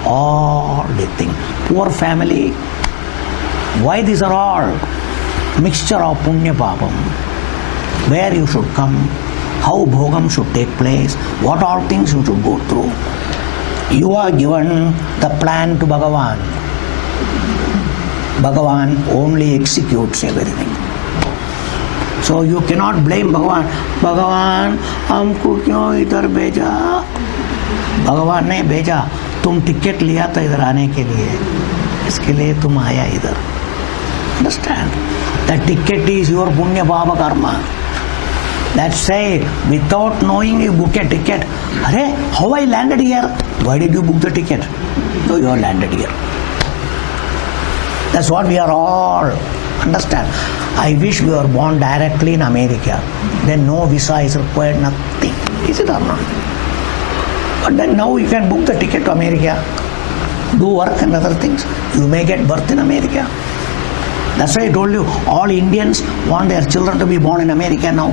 all the thing. Poor family. Why these are all mixture of punya papam? Where you should come, how bhogam should take place, what all things you should go through. You are given the plan to Bhagavan. Bhagavan only executes everything. So you cannot blame Bhagavan. Bhagavan, हमको क्यों इधर भेजा? भगवान ने भेजा, तुम ticket लिया था इधर आने के लिए, इसके लिए तुम आया इधर. Understand? That ticket is your punya bhava karma. That's it. Without knowing, you book a ticket. Arey, how I landed here? Why did you book the ticket? So you are landed here. That's what we are all. Understand? I wish we were born directly in America. Then no visa is required, nothing. Is it or not? But then now you can book the ticket to America, do work and other things. You may get birth in America. That's why I told you, all Indians want their children to be born in America now.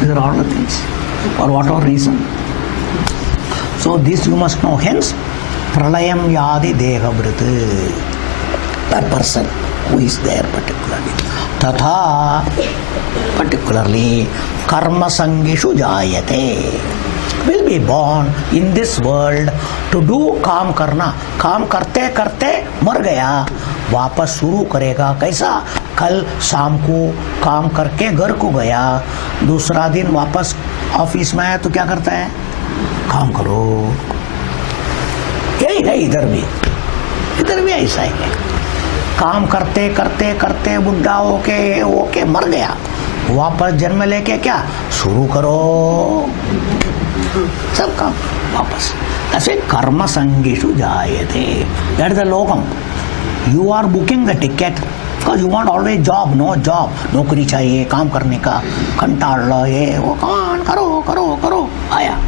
These are all the things. For whatever reason. So this you must know. Hence, pralayam yadi deha brita. That person who is there particularly. Tatha, particularly, karma sangishu jayate. Will be born in this world to do काम करना. काम करते करते मर गया, वापस शुरू करेगा. कैसा? कल शाम को काम करके घर को गया, दूसरा दिन वापस ऑफिस में आया तो क्या करता है? काम करो. यही है इधर भी ऐसा ही है. काम करते करते करते बुढ़ा होके मर गया, वापस जन्म लेके क्या शुरू करो, सब काम वापस. ऐसे कर्म संगीषु जायते. That is the lokam. You are booking the ticket because you want always job, no job. नौकरी चाहिए, काम करने का, कंटाल ये वो, काम करो आया.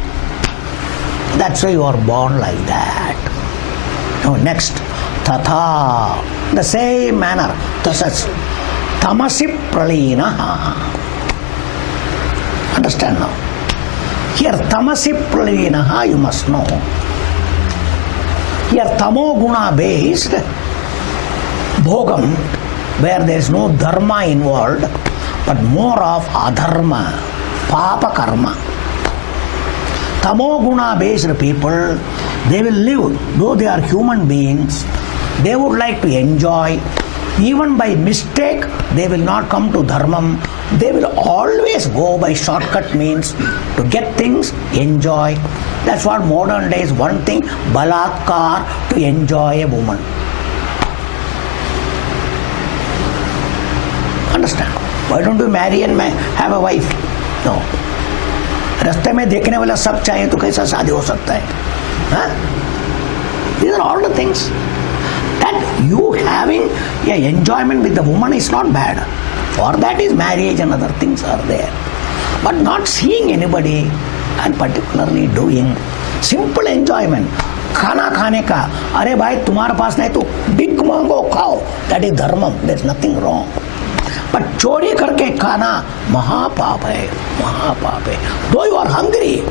That's why you are born like that. Now next, tatha, the same manner, tasas, tamasi pralina. Understand now? Here tamasi pralina, you must know. Here tamo guna based bhogam, where there is no dharma involved, but more of adharma, papa karma. Tamo guna based people, they will live, though they are human beings, they would like to enjoy. Even by mistake, they will not come to dharmam. They will always go by shortcut means to get things, enjoy. That's what modern days, one thing, balatkar, to enjoy a woman. Understand? Why don't you marry and have a wife? No. रास्ते में देखने वाला सब चाहिए तो कैसा शादी हो सकता है? These are all the things. That you having a enjoyment with the woman is not bad. For that is marriage and other things are there. But not seeing anybody and particularly doing simple enjoyment. खाना खाने का, अरे भाई तुम्हारे पास नहीं तो big मांगो खाओ. That is dharmam. There is nothing wrong. But चोरी करके खाना महापाप है, महापाप है. Though you are hungry,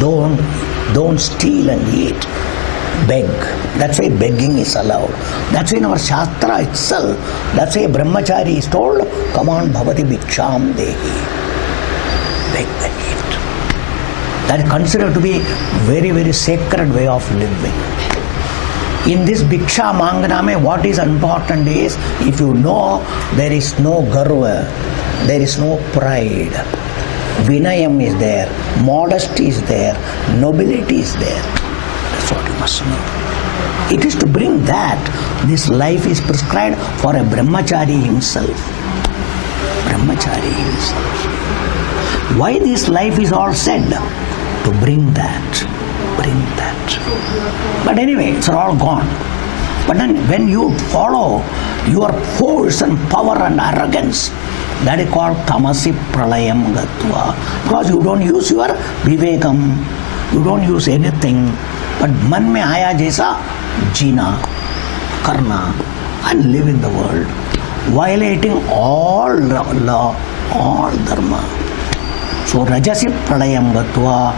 don't steal and eat. Beg. That's why begging is allowed. That's why in our Shastra itself, that's why Brahmachari is told, come on, bhavati bhiksham dehi. Beg and eat. That is considered to be very, very sacred way of living. In this bhiksha mangana mein, what is important is, if you know, there is no garva, there is no pride. Vinayam is there, modesty is there, nobility is there. That's what you must know. It is to bring that, this life is prescribed for a brahmachari himself. Brahmachari himself. Why this life is all said? To bring that. Bring that. But anyway, it's all gone. But then when you follow your force and power and arrogance, that is called tamasi pralayam gatva. Because you don't use your vivekam, you don't use anything, but man mein aaya jaisa Jeena. karna, and live in the world, violating all law, all dharma. So rajasi pralayam gatva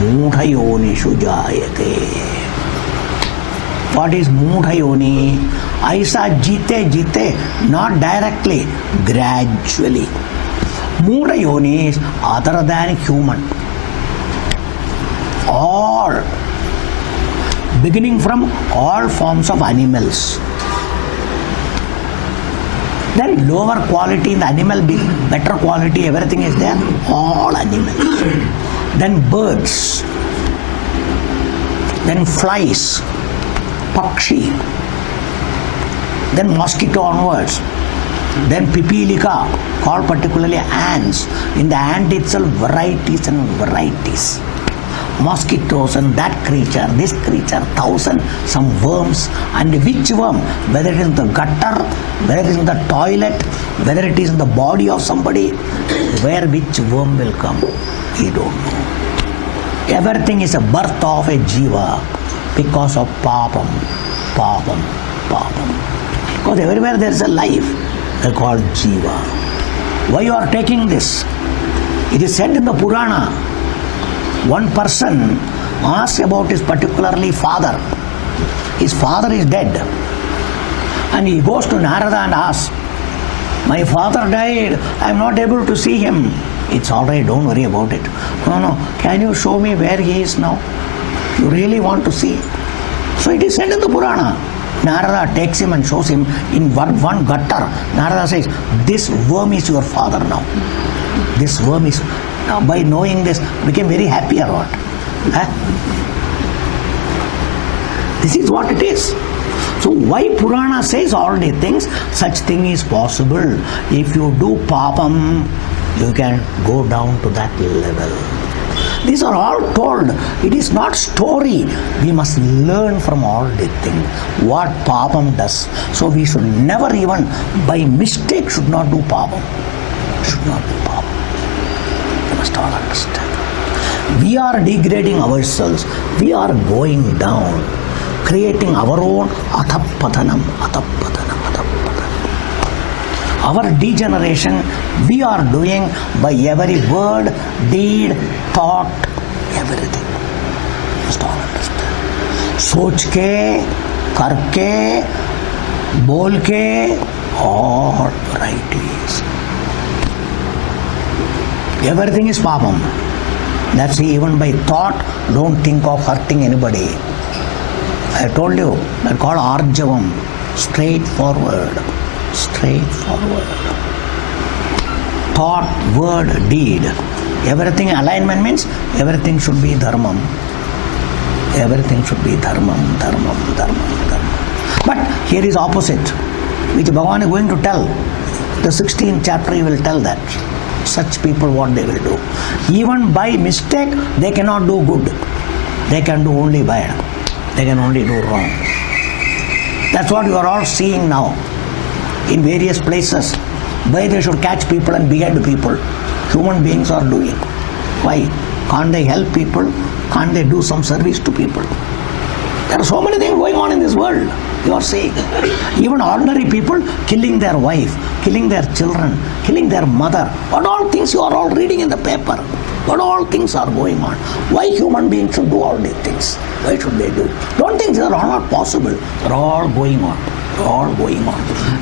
mudhayonishu jayate. What is mudhayoni? Aisa jite, not directly, gradually. Mudhayoni is other than human. All, beginning from all forms of animals. Then lower quality in the animal, better quality, everything is there. All animals. Then birds. Then flies. Pakshi. Then mosquito onwards. Then pipilika, called particularly ants. In the ant itself, varieties and varieties. Mosquitoes and that creature, this creature, thousand, some worms, and which worm, whether it is in the gutter, whether it is in the toilet, whether it is in the body of somebody, where which worm will come, we don't know. Everything is a birth of a jiva because of papam. Because everywhere there is a life, they are called jiva. Why you are taking this? It is said in the Purana. One person asks about his particularly father. His father is dead. And he goes to Narada and asks, my father died, I am not able to see him. It's alright, don't worry about it. No, can you show me where he is now? You really want to see? So it is said in the Purana. Narada takes him and shows him in one gutter. Narada says, this worm is your father now. This worm is... Now, by knowing this, became very happy or what? This is what it is. So why Purana says all these things? Such thing is possible. If you do papam, you can go down to that level. These are all told. It is not story. We must learn from all these things what papam does. So we should never even, by mistake, should not do papam. Should not do papam. You must all understand. We are degrading ourselves. We are going down, creating our own athapatanam. Our degeneration we are doing by every word, deed, thought, everything. You must all understand. Soch ke, karke, bol ke, all varieties. Everything is papam. That's even by thought, don't think of hurting anybody. I told you, that's called arjavam, straightforward. Thought, word, deed. Everything alignment means everything should be dharmam. Everything should be dharmam. But here is opposite, which Bhagavan is going to tell. The 16th chapter he will tell that. Such people what they will do. Even by mistake they cannot do good. They can do only bad. They can only do wrong. That's what you are all seeing now in various places. Why they should catch people and behead people. Human beings are doing. Why? Can't they help people? Can't they do some service to people? There are so many things going on in this world. You are seeing. Even ordinary people killing their wife, killing their children, killing their mother. What all things you are all reading in the paper. What all things are going on. Why human beings should do all these things? Why should they do? Don't think they are all not possible. They are all going on. All going on.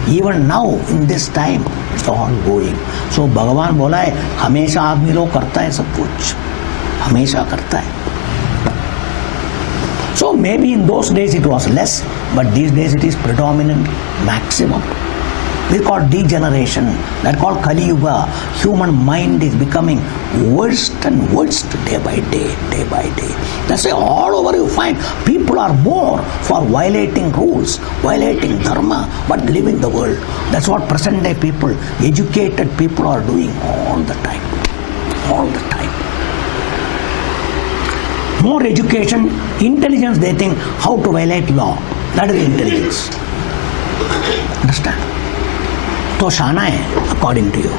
Even now, in this time, it's all going. So Bhagavan बोला है हमेशा आदमी लोग करता है सब कुछ हमेशा करता है. So maybe in those days it was less, but these days it is predominant, maximum. This is called degeneration. That is called Kali Yuga. Human mind is becoming worse and worse day by day. That's why all over you find people are more for violating rules, violating dharma, but living the world. That's what present day people, educated people are doing all the time. All the time. More education, intelligence, they think how to violate law. That is intelligence. Understand? तो शाना है according to you.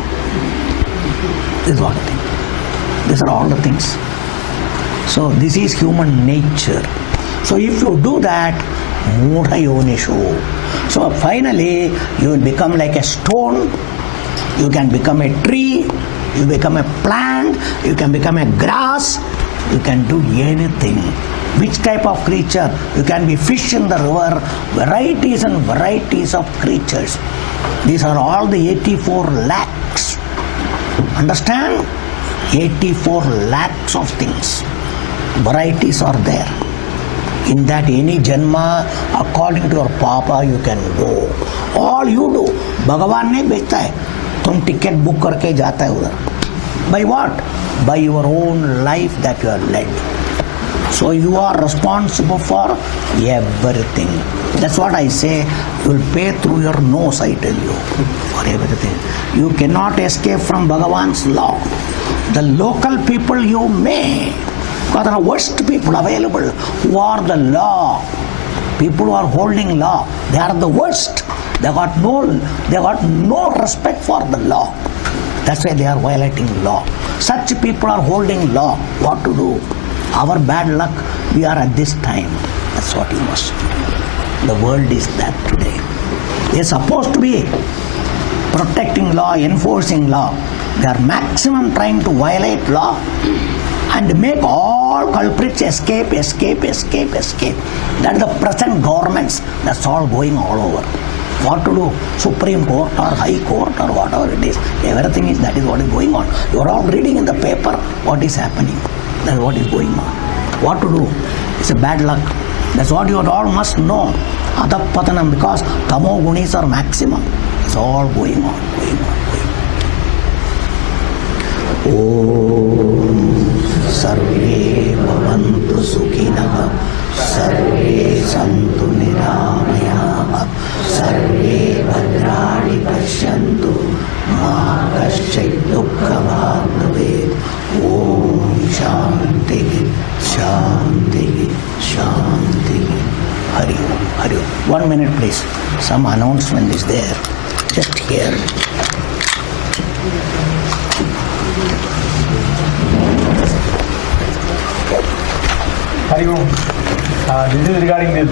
This is what I think. These are all the things. So this is human nature. So if you do that, Mudha Yonishu. So finally, you will become like a stone, you can become a tree, you become a plant, you can become a grass, you can do anything. Which type of creature? You can be fish in the river, varieties and varieties of creatures. These are all the 84 lakhs. Understand? 84 lakhs of things. Varieties are there. In that any janma, according to your papa, you can go. All you do, Bhagavan ne बेचता है, तुम ticket book करके जाता है उधर. By what? By your own life that you are led. So you are responsible for everything. That's what I say. You will pay through your nose, I tell you, for everything. You cannot escape from Bhagavan's law. The local people you may, because there are worst people available who are the law. People who are holding law, they are the worst. They got no respect for the law. That's why they are violating law. Such people are holding law. What to do? Our bad luck, we are at this time. That's what you must do. The world is that today. They are supposed to be protecting law, enforcing law. They are maximum trying to violate law and make all culprits escape. That is the present governments. That's all going all over. What to do? Supreme Court or High Court or whatever it is. Everything is, that is what is going on. You are all reading in the paper what is happening. That's what is going on. What to do? It's a bad luck. That's what you all must know. Adapatanam, because tamo gunis are maximum. It's all going on. Om Sarve Bhavantu Sukhinah Sarve Santu Niramayah Sarve Bhadrani Pashyantu Ma Kaschit Dukkha Bhaved. Om Shanti Shanti Shanti. Hari Om, Hari Om. 1 minute please. Some announcement is there. Just here. Hari Om. This is regarding this